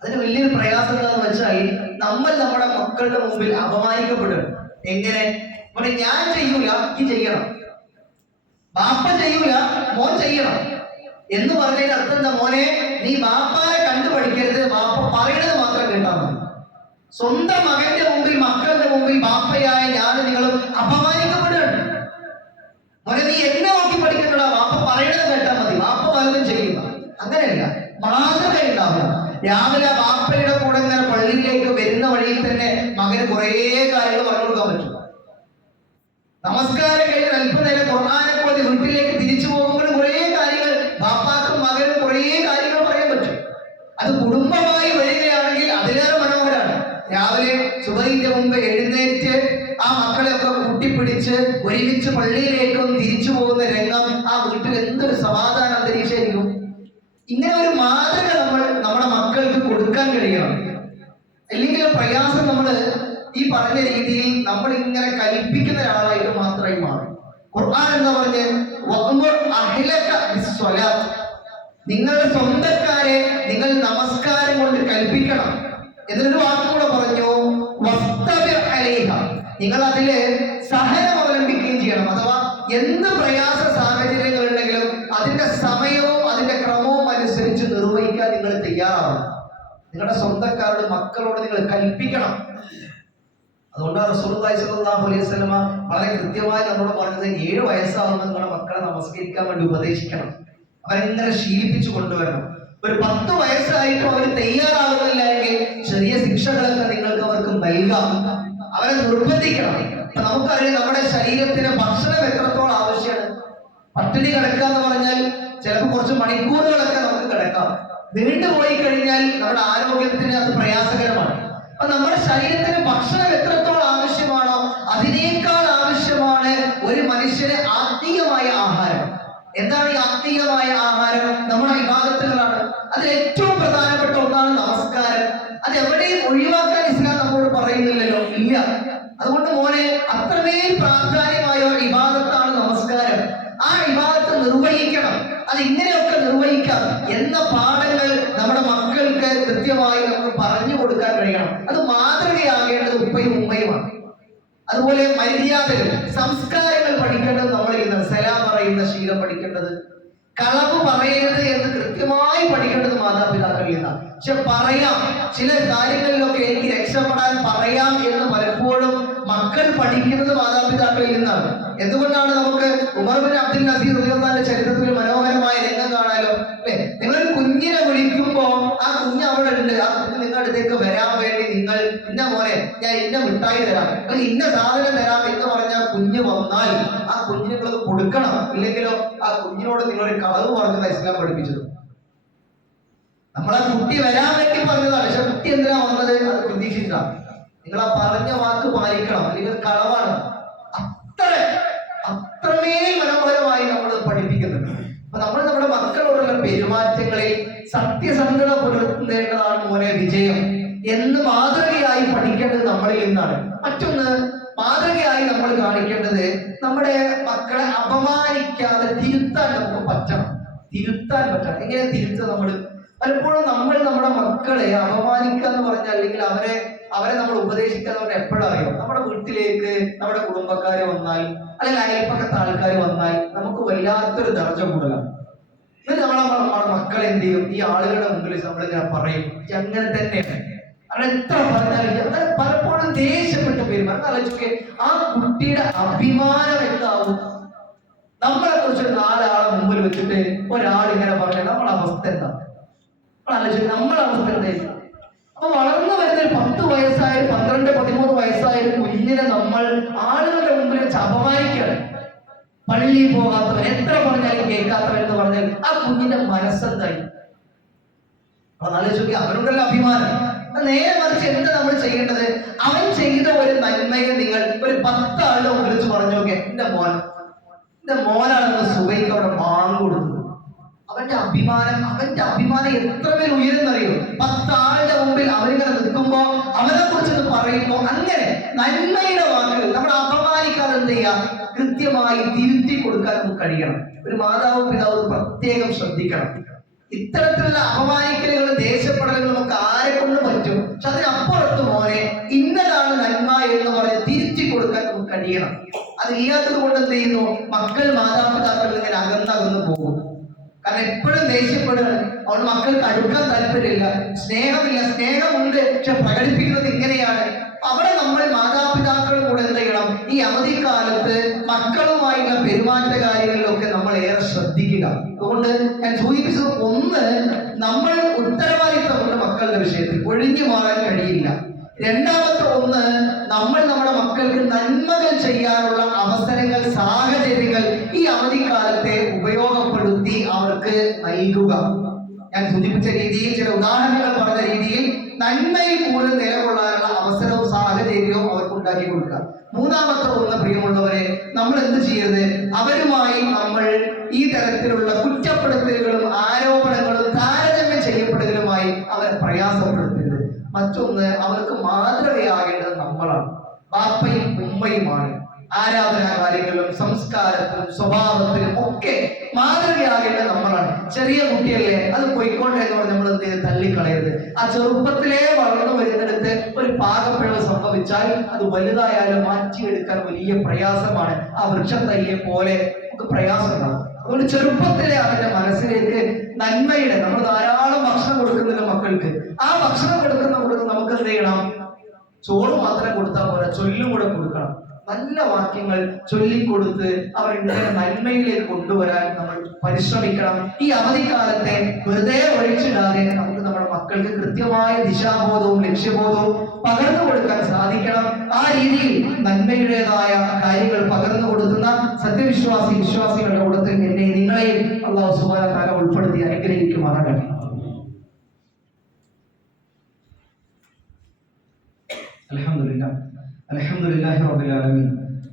അതിന് വലിയൊരു പ്രയാസം എന്താണെന്ന് വെച്ചാൽ നമ്മൾ നമ്മുടെ മക്കളുടെ മുമ്പിൽ അപമാനിക്കപ്പെടും. എങ്ങനെ? മോനെ ഞാൻ ചെയ്യൂല, ഈ ചെയ്യണം, ബാപ്പ ചെയ്യൂല, മോൻ ചെയ്യണം എന്ന് പറഞ്ഞതിന് അർത്ഥം എന്താ? മോനെ നീ ബാപ്പാനെ കണ്ടു പഠിക്കരുത്, ബാപ്പ പറയുന്നത് മാത്രം കേട്ടാൽ മതി. സ്വന്തം മകന്റെ മുമ്പിൽ, മക്കളുടെ മുമ്പിൽ ബാപ്പയായ ഞാൻ നിങ്ങളും അപമാനിക്കപ്പെടുകയാണ്. മോനെ നീ എന്നെ നോക്കി പഠിക്കണ്ട, ബാപ്പ പറയണത് കേട്ടാൽ മതി, ബാപ്പ പലതും ചെയ്യുക. അങ്ങനെയല്ല, മാതൃക ഉണ്ടാവുക. രാവിലെ ബാപ്പയുടെ കൂടെ ഇങ്ങനെ പള്ളിയിലേക്ക് വരുന്ന വഴിയിൽ തന്നെ മകന് കുറേ കാര്യങ്ങൾ പറഞ്ഞു കൊടുക്കാൻ പറ്റും. നമസ്കാരം കഴിഞ്ഞ് അല്പനേരം ഖുർആനെ പോലെ വീട്ടിലേക്ക് തിരിച്ചു പോകുമ്പോൾ കുറേ കാര്യങ്ങൾ ബാപ്പാക്കും മകനും കുറേ കാര്യങ്ങൾ പറയാൻ പറ്റും. അത് കുടുംബമായി വരികയാണെങ്കിൽ അതിലേറെ മനോഹരമാണ്. രാവിലെ സുബഹിന്റെ മുമ്പ് എഴുന്നേറ്റ് ആ മക്കളെയൊക്കെ കൂട്ടിപ്പിടിച്ച് ഒരുമിച്ച് പള്ളിയിലേക്കും തിരിച്ചു പോകുന്ന രംഗം ആ വീട്ടിൽ എന്തൊരു സമാധാന അന്തരീക്ഷമായിരിക്കും. ഇങ്ങനെ ഒരു മാതൃക നമ്മുടെ മക്കൾക്ക് കൊടുക്കാൻ കഴിയണം. അല്ലെങ്കിൽ പ്രയാസം നമ്മൾ ഈ പറഞ്ഞ രീതിയിൽ നമ്മൾ ഇങ്ങനെ കൽപ്പിക്കുന്ന ഒരാളായിട്ട് മാത്രമായി മാറും. ഖുർആൻ എന്താ പറഞ്ഞ്, നിങ്ങളുടെ സ്വന്തക്കാരെ നിങ്ങൾ നമസ്കാരം കൊണ്ട് കൽപ്പിക്കണം. എന്നൊരു വാക്കുകൂടെ പറഞ്ഞു, നിങ്ങൾ അതില് സഹനം അവലംബിക്കുകയും ചെയ്യണം. അഥവാ എന്ത് പ്രയാസ സാഹചര്യങ്ങൾ ഉണ്ടെങ്കിലും അതിന്റെ സമയവും അതിന്റെ ക്രമവും അനുസരിച്ച് നിർവഹിക്കാൻ നിങ്ങൾ തയ്യാറാവണം. നിങ്ങളുടെ സ്വന്തക്കാരുടെ മക്കളോട് നിങ്ങൾ കൽപ്പിക്കണം. അതുകൊണ്ടാണ് റസൂലുള്ളാഹി സ്വല്ലല്ലാഹു അലൈഹി വസല്ലമ വളരെ കൃത്യമായി നമ്മളോട് പറഞ്ഞത്, 7 വയസ്സാകുമ്പോൾ നിങ്ങളുടെ മക്കളെ നമസ്കരിക്കാൻ വേണ്ടി ഉപദേശിക്കണം. അവരെങ്ങനെ ശീലിപ്പിച്ചു കൊണ്ടുവരണം. ഒരു 10 വയസ്സായിട്ടും അവർ തയ്യാറാകുന്നില്ല എങ്കിൽ ചെറിയ ശിക്ഷകളൊക്കെ നിങ്ങൾക്ക് അവർക്ക് നൽകാം. അവരെ നിർബന്ധിക്കണം. ഇപ്പൊ നമുക്കറിയാം നമ്മുടെ ശരീരത്തിന് ഭക്ഷണം എത്രത്തോളം ആവശ്യമാണ്. പട്ടിണി കിടക്കുക എന്ന് പറഞ്ഞാൽ ചിലപ്പോൾ കുറച്ച് മണിക്കൂറുകളൊക്കെ നമുക്ക് കിടക്കാം. നീണ്ടുപോയി കഴിഞ്ഞാൽ നമ്മുടെ ആരോഗ്യത്തിന് അത് പ്രയാസകരമാണ്. അപ്പൊ നമ്മുടെ ശരീരത്തിന് ഭക്ഷണം എത്രത്തോളം ആവശ്യമാണോ അതിനേക്കാൾ ആവശ്യമാണ് ഒരു മനുഷ്യന് ആത്മീയമായ ആഹാരം. എന്താണ് ഈ ആത്മീയമായ ആഹാരം? നമ്മുടെ ഇബാദത്തുകളാണ്. അതിൽ ഏറ്റവും പ്രധാനപ്പെട്ട ഒന്നാണ് നമസ്കാരം. അത് എവിടെയും ഒഴിവാക്കാൻ ഇസ്ലാം നമ്മോട് പറയുന്നില്ലല്ലോ, ഇല്ല. അതുകൊണ്ട് മോനെ, അത്രമേൽ പ്രാധാന്യമായ ഇബാദത്താണ് നമസ്കാരം. ആ ഇബാദത്ത് നിർവഹിക്കണം. അത് ഇങ്ങനെയൊക്കെ നിർവഹിക്കാം എന്ന പാഠങ്ങൾ നമ്മുടെ മക്കൾക്ക് കൃത്യമായി നമുക്ക് പറഞ്ഞു കൊടുക്കാൻ കഴിയണം. അത് മാതൃകയാകേണ്ടത് ഉപ്പയും ഉമ്മയുമാണ്. അതുപോലെ മര്യാദകൾ, സംസ്കാരങ്ങൾ പഠിക്കേണ്ടത് നമ്മളിൽ നിന്നാണ്. സലാം പറയുന്ന ശീലം പഠിക്കേണ്ടത്, കളവ് പറയരുത് എന്ന് കൃത്യമായി പഠിക്കേണ്ടത് മാതാപിതാക്കളിൽ നിന്നാണ്. പക്ഷെ പറയാം, ചില കാര്യങ്ങളിലൊക്കെ എനിക്ക് രക്ഷപ്പെടാൻ പറയാം എന്ന് പലപ്പോഴും മക്കൾ പഠിക്കുന്നത് മാതാപിതാക്കളിൽ നിന്നാണ്. എന്തുകൊണ്ടാണ്? നമുക്ക് ഉമർ ബിൻ അബ്ദുൽ അസീസ് റളിയല്ലാഹുവിന്റെ ചരിത്രത്തിൽ മനോഹരമായ രംഗം കാണാലോ, അല്ലെ? നിങ്ങളൊരു കുഞ്ഞിനെ വിളിക്കുമ്പോ ആ കുഞ്ഞ് അവിടെ ഉണ്ട്, ആ കുഞ്ഞ് നിങ്ങളുടെ അടുത്തേക്ക് വരാൻ വേണ്ടി നിങ്ങൾ ഇന്ന മോനെ ഞാൻ ഇന്ന മിഠായി തരാം അല്ലെങ്കിൽ ഇന്ന സാധനം തരാം എന്ന് പറഞ്ഞാൽ കുഞ്ഞ് വന്നാൽ ആ കുഞ്ഞിനെ നിങ്ങളത് കൊടുക്കണം. ഇല്ലെങ്കിലോ ആ കുഞ്ഞിനോട് നിങ്ങളൊരു കളവ് പറഞ്ഞത് ഇസ്ലാം പഠിപ്പിച്ചത്. നമ്മളെ കുട്ടി വരാൻ വേണ്ടി പറഞ്ഞതാണ്, പക്ഷെ കുട്ടി എന്തിനാ വന്നത് അത് പ്രതീക്ഷിച്ചിട്ടാണ്. നിങ്ങൾ ആ പറഞ്ഞ വാക്ക് പാലിക്കണം, അല്ലെങ്കിൽ കളവാണ്. അത്രമേൽ മനോഹരമായി നമ്മൾ പഠിപ്പിക്കുന്നുണ്ട്. അപ്പൊ നമ്മൾ നമ്മുടെ മക്കളോടുള്ള പെരുമാറ്റങ്ങളിൽ സത്യസന്ധത പുലർത്തേണ്ടതാണ് മോനെ വിജയം എന്ന് മാതൃകയായി പഠിക്കേണ്ടത് നമ്മളിൽ നിന്നാണ്. മറ്റൊന്ന്, മാതൃകയായി നമ്മൾ കാണിക്കേണ്ടത് നമ്മുടെ മക്കളെ അപമാനിക്കാതെ തിരുത്താൻ നമുക്ക് പറ്റണം. തിരുത്താൻ പറ്റണം. എങ്ങനെ തിരുത്തുക? നമ്മൾ പലപ്പോഴും നമ്മുടെ മക്കളെ അപമാനിക്കുക എന്ന് പറഞ്ഞാൽ, അല്ലെങ്കിൽ അവരെ നമ്മൾ ഉപദേശിക്കുക എന്ന് പറഞ്ഞാൽ എപ്പോഴും അറിയാം. നമ്മുടെ വീട്ടിലേക്ക് നമ്മുടെ കുടുംബക്കാര് വന്നാൽ അല്ലെങ്കിൽ അയൽപ്പക്കത്തെ ആൾക്കാർ വന്നാൽ നമുക്ക് വല്ലാത്തൊരു ദർജ കൂടുതലാണ്. എന്നിട്ട് നമ്മുടെ മക്കൾ എന്ത് ചെയ്യും? ഈ ആളുകളുടെ മുമ്പിൽ നമ്മളിങ്ങനെ പറയും, അങ്ങനെ തന്നെയാണ്. അവിടെ എത്ര പറഞ്ഞാലും പലപ്പോഴും ദേഷ്യപ്പെട്ട് പെരുമാറും. ആലോചിക്കെ, ആ കുട്ടിയുടെ അഭിമാനം എന്താവും? നമ്മളെ കുറിച്ച് 4 ആളെ മുമ്പിൽ വെച്ചിട്ട് ഒരാൾ ഇങ്ങനെ പറഞ്ഞാൽ നമ്മളെ അവസ്ഥ എന്താ? നമ്മളെ അവസ്ഥ എന്തായിരിക്കും? അപ്പൊ വളർന്നു വരുന്ന 10 വയസ്സായ 12, 13 വയസ്സായ കുഞ്ഞിനെ നമ്മൾ ആളുകളുടെ മുമ്പിൽ വെച്ച് അപമാനിക്കുകയാണ്. പള്ളിയിൽ പോകാത്തവൻ, എത്ര പറഞ്ഞാലും കേൾക്കാത്തവൻ എന്ന് പറഞ്ഞാൽ ആ കുഞ്ഞിന്റെ മനസ്സെന്തായി? ആലോചിക്കുക, അവനുണ്ടല്ലോ അഭിമാനം. നേരെ മറിച്ച് എന്താ നമ്മൾ ചെയ്യേണ്ടത്? അവൻ ചെയ്ത ഒരു നന്മയെ നിങ്ങൾ ഒരു 10 ആളുടെ മുമ്പിൽ വെച്ച് പറഞ്ഞു നോക്കെ, എന്റെ മോനാണെന്ന് സുബൈക്ക് അവിടെ ബാങ്ക് കൊടുത്തത്. അവന്റെ അഭിമാനം എത്ര പേര് ഉയരുന്നറിയോ? 10 ആളുടെ മുമ്പിൽ അവരിങ്ങനെ നിൽക്കുമ്പോ അവനെ കുറിച്ച് പറയുമ്പോ അങ്ങനെ നന്മയുടെ വാക്കുകൾ നമ്മൾ അപമാനിക്കാതെ എന്ത് ചെയ്യാം? കൃത്യമായി തിരുത്തി കൊടുക്കാൻ നമുക്ക് കഴിയണം. ഒരു മാതാവും പിതാവും പ്രത്യേകം ശ്രദ്ധിക്കണം. ഇത്തരത്തിലുള്ള അപമാനിക്കലുകളും ദേഷ്യപ്പെടലുകളും നമുക്ക് ആരെ കൊണ്ട് പറ്റും. പക്ഷെ അതിനപ്പുറത്ത് മോനെ ഇന്നതാണ് നന്മ എന്ന് പറഞ്ഞ് തിരുത്തി കൊടുക്കാൻ നമുക്ക് കഴിയണം. അതില്ലാത്തത് കൊണ്ട് എന്ത് ചെയ്യുന്നു? മക്കൾ മാതാപിതാക്കളിൽ ഇങ്ങനെ അകന്നകന്നു പോകും. കാരണം എപ്പോഴും ദേഷ്യപ്പെടുകയാണ്. അവൾ മക്കൾക്ക് അടുക്കാൻ താല്പര്യമില്ല, സ്നേഹമില്ല. സ്നേഹമുണ്ട്, പക്ഷെ പ്രകടിപ്പിക്കുന്നത് ഇങ്ങനെയാണ്. അവിടെ നമ്മൾ മാതാപിതാക്കളും കൂടെ എന്ത് ചെയ്യണം? ഈ അവധിക്കാലത്ത് മക്കളുമായുള്ള പെരുമാറ്റ കാര്യങ്ങളിലൊക്കെ നമ്മൾ ഏറെ ശ്രദ്ധിക്കുക. അതുകൊണ്ട് ഞാൻ സൂചിപ്പിച്ചത്, ഒന്ന്, നമ്മൾ ഉത്തരവാദിത്തമുണ്ട് മക്കളുടെ വിഷയത്തിൽ, ഒഴിഞ്ഞു മാറാൻ കഴിയില്ല. രണ്ടാമത്തെ ഒന്ന്, നമ്മൾ നമ്മുടെ മക്കൾക്ക് നന്മകൾ ചെയ്യാനുള്ള അവസരങ്ങൾ, സാഹചര്യങ്ങൾ ഈ അവധിക്കാലത്തെ ഉപയോഗപ്പെടുത്തി അവർക്ക് നൽകുക. ഞാൻ സൂചിപ്പിച്ച രീതിയിൽ, ചില ഉദാഹരണങ്ങൾ പറഞ്ഞ രീതിയിൽ നന്മയിൽ കൂടുതൽ നിലകൊള്ളാനുള്ള അവസരവും സാഹചര്യവും അവർക്ക് ഉണ്ടാക്കി കൊടുക്കുക. മൂന്നാമത്തെ ഒന്ന്, പ്രിയമുള്ളവരെ, നമ്മൾ എന്ത് ചെയ്യരുത്? അവരുമായി നമ്മൾ ഈ തരത്തിലുള്ള കുറ്റപ്പെടുത്തലുകളും ആരോപണങ്ങളും താരതമ്യം ചെയ്യപ്പെടുകയുമായി അവരെ പ്രയാസപ്പെടുത്തരുത്. മറ്റൊന്ന്, അവർക്ക് മാതൃകയാകേണ്ടത് നമ്മളാണ്, ബാപ്പയും ഉമ്മയുമാണ്. ആരാധനാ കാര്യങ്ങളിലും സംസ്കാരത്തിലും സ്വഭാവത്തിലും ഒക്കെ മാതൃകയാകേണ്ടത് നമ്മളാണ്. ചെറിയ കുട്ടിയല്ലേ, അത് പോയിക്കോട്ടെ എന്ന് പറഞ്ഞ് നമ്മൾ എന്ത് ചെയ്ത് തള്ളിക്കളയരുത്. ആ ചെറുപ്പത്തിലേ വളർന്നു വരുന്നിടത്ത് ഒരു പാകപ്പിഴവ് സംഭവിച്ചാൽ അത് വലുതായാലും മാറ്റിയെടുക്കാൻ വലിയ പ്രയാസമാണ്. ആ വൃക്ഷത്തൈയെ പോലെ നമുക്ക് പ്രയാസം ഉണ്ടാകും. അതുകൊണ്ട് ചെറുപ്പത്തിലെ അവന്റെ മനസ്സിലേക്ക് നന്മയുടെ, നമ്മൾ ധാരാളം ഭക്ഷണം കൊടുക്കുന്നില്ല മക്കൾക്ക്. ആ ഭക്ഷണം കൊടുക്കുന്ന നമുക്ക് എന്ത് ചെയ്യണം? ചോറ് മാത്രം കൊടുത്താൽ പോലെ, ചൊല്ലും കൂടെ കൊടുക്കണം. നല്ല വാക്യങ്ങൾ ചൊല്ലിക്കൊടുത്ത് അവരിങ്ങനെ നന്മയിലേക്ക് കൊണ്ടുവരാൻ നമ്മൾ പരിശ്രമിക്കണം. ഈ അവധിക്കാലത്തെ വെറുതെ ഒഴിച്ചിടാതെ നമുക്ക് നമ്മുടെ മക്കൾക്ക് കൃത്യമായ ദിശാബോധവും ലക്ഷ്യബോധവും പകർന്നു കൊടുക്കാൻ സാധിക്കണം. ആ രീതിയിൽ നന്മയുടേതായ കാര്യങ്ങൾ പകർന്നു കൊടുക്കുന്ന വിശ്വാസികളുടെ കൂട്ടത്തിൽ എന്നെ നിങ്ങളെയും അല്ലാഹു സുബ്ഹാനഹു വ തആല ഉൾപ്പെടുത്തി അനുഗ്രഹിക്കുമാറാകട്ടെ. അൽഹംദുലില്ലാഹി റബ്ബിൽ ആലമീൻ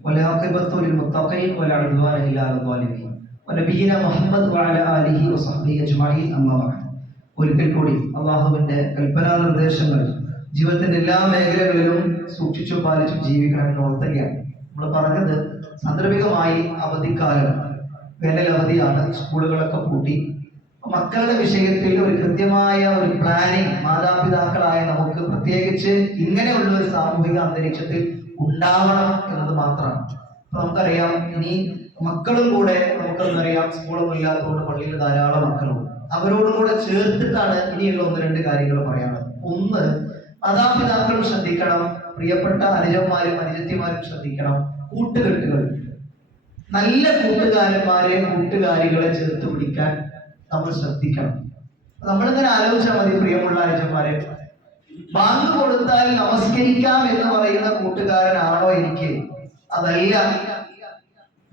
വൽആഖിബത്തു ലിൽമുത്തഖീൻ വലാ ഉദ്വാന ഇല്ലാ അലൽ ളാലിമീൻ വനബിയിനാ മുഹമ്മദ് വഅലാ ആലിഹി വസഹ്ബിഹി അജ്മഈൻ. അമ്മാ ബഅദ്. ഒരിക്കൽ കൂടി അല്ലാഹുവിന്റെ കൽപ്പനാ നിർദ്ദേശങ്ങൾ ജീവിതത്തിന്റെ എല്ലാ മേഖലകളിലും സൂക്ഷിച്ചു പാലിച്ചു ജീവിക്കണമെന്ന് ഓർത്തുകയാണ്. നമ്മൾ പറഞ്ഞത്, സാന്ദർഭികമായി അവധിക്കാലം, വേനൽ അവധിയാണ്, സ്കൂളുകളൊക്കെ പൂട്ടി. മക്കളുടെ വിഷയത്തിൽ ഒരു കൃത്യമായ ഒരു പ്ലാനിങ് മാതാപിതാക്കളായ നമുക്ക് പ്രത്യേകിച്ച് ഇങ്ങനെയുള്ള ഒരു സാമൂഹിക അന്തരീക്ഷത്തിൽ ഉണ്ടാവണം എന്നത് മാത്രമാണ്. അപ്പൊ നമുക്കറിയാം, ഇനി മക്കളും കൂടെ, നമുക്കെന്നറിയാം, സ്കൂളൊന്നും ഇല്ലാത്തതുകൊണ്ട് പള്ളിയിൽ ധാരാളം മക്കളുണ്ട്. അവരോടും കൂടെ ചേർത്തിട്ടാണ് ഇനിയുള്ള ഒന്ന് രണ്ട് കാര്യങ്ങൾ പറയാനുള്ളത്. ഒന്ന്, മാതാപിതാക്കൾ ശ്രദ്ധിക്കണം, പ്രിയപ്പെട്ട അനുജന്മാരും അനുജത്തിമാരും ശ്രദ്ധിക്കണം. കൂട്ടുകെട്ടുകൾ, നല്ല കൂട്ടുകാരന്മാരെ കൂട്ടുകാരികളെ ചേർത്ത് പിടിക്കാൻ നമ്മൾ ശ്രദ്ധിക്കണം. നമ്മളിങ്ങനെ ആലോചിച്ചാൽ മതി, പ്രിയമുള്ള അനുജന്മാരെ, ബാങ്ക് കൊടുത്താൽ നമസ്കരിക്കാം എന്ന് പറയുന്ന കൂട്ടുകാരനാണോ എനിക്ക്? അതല്ല.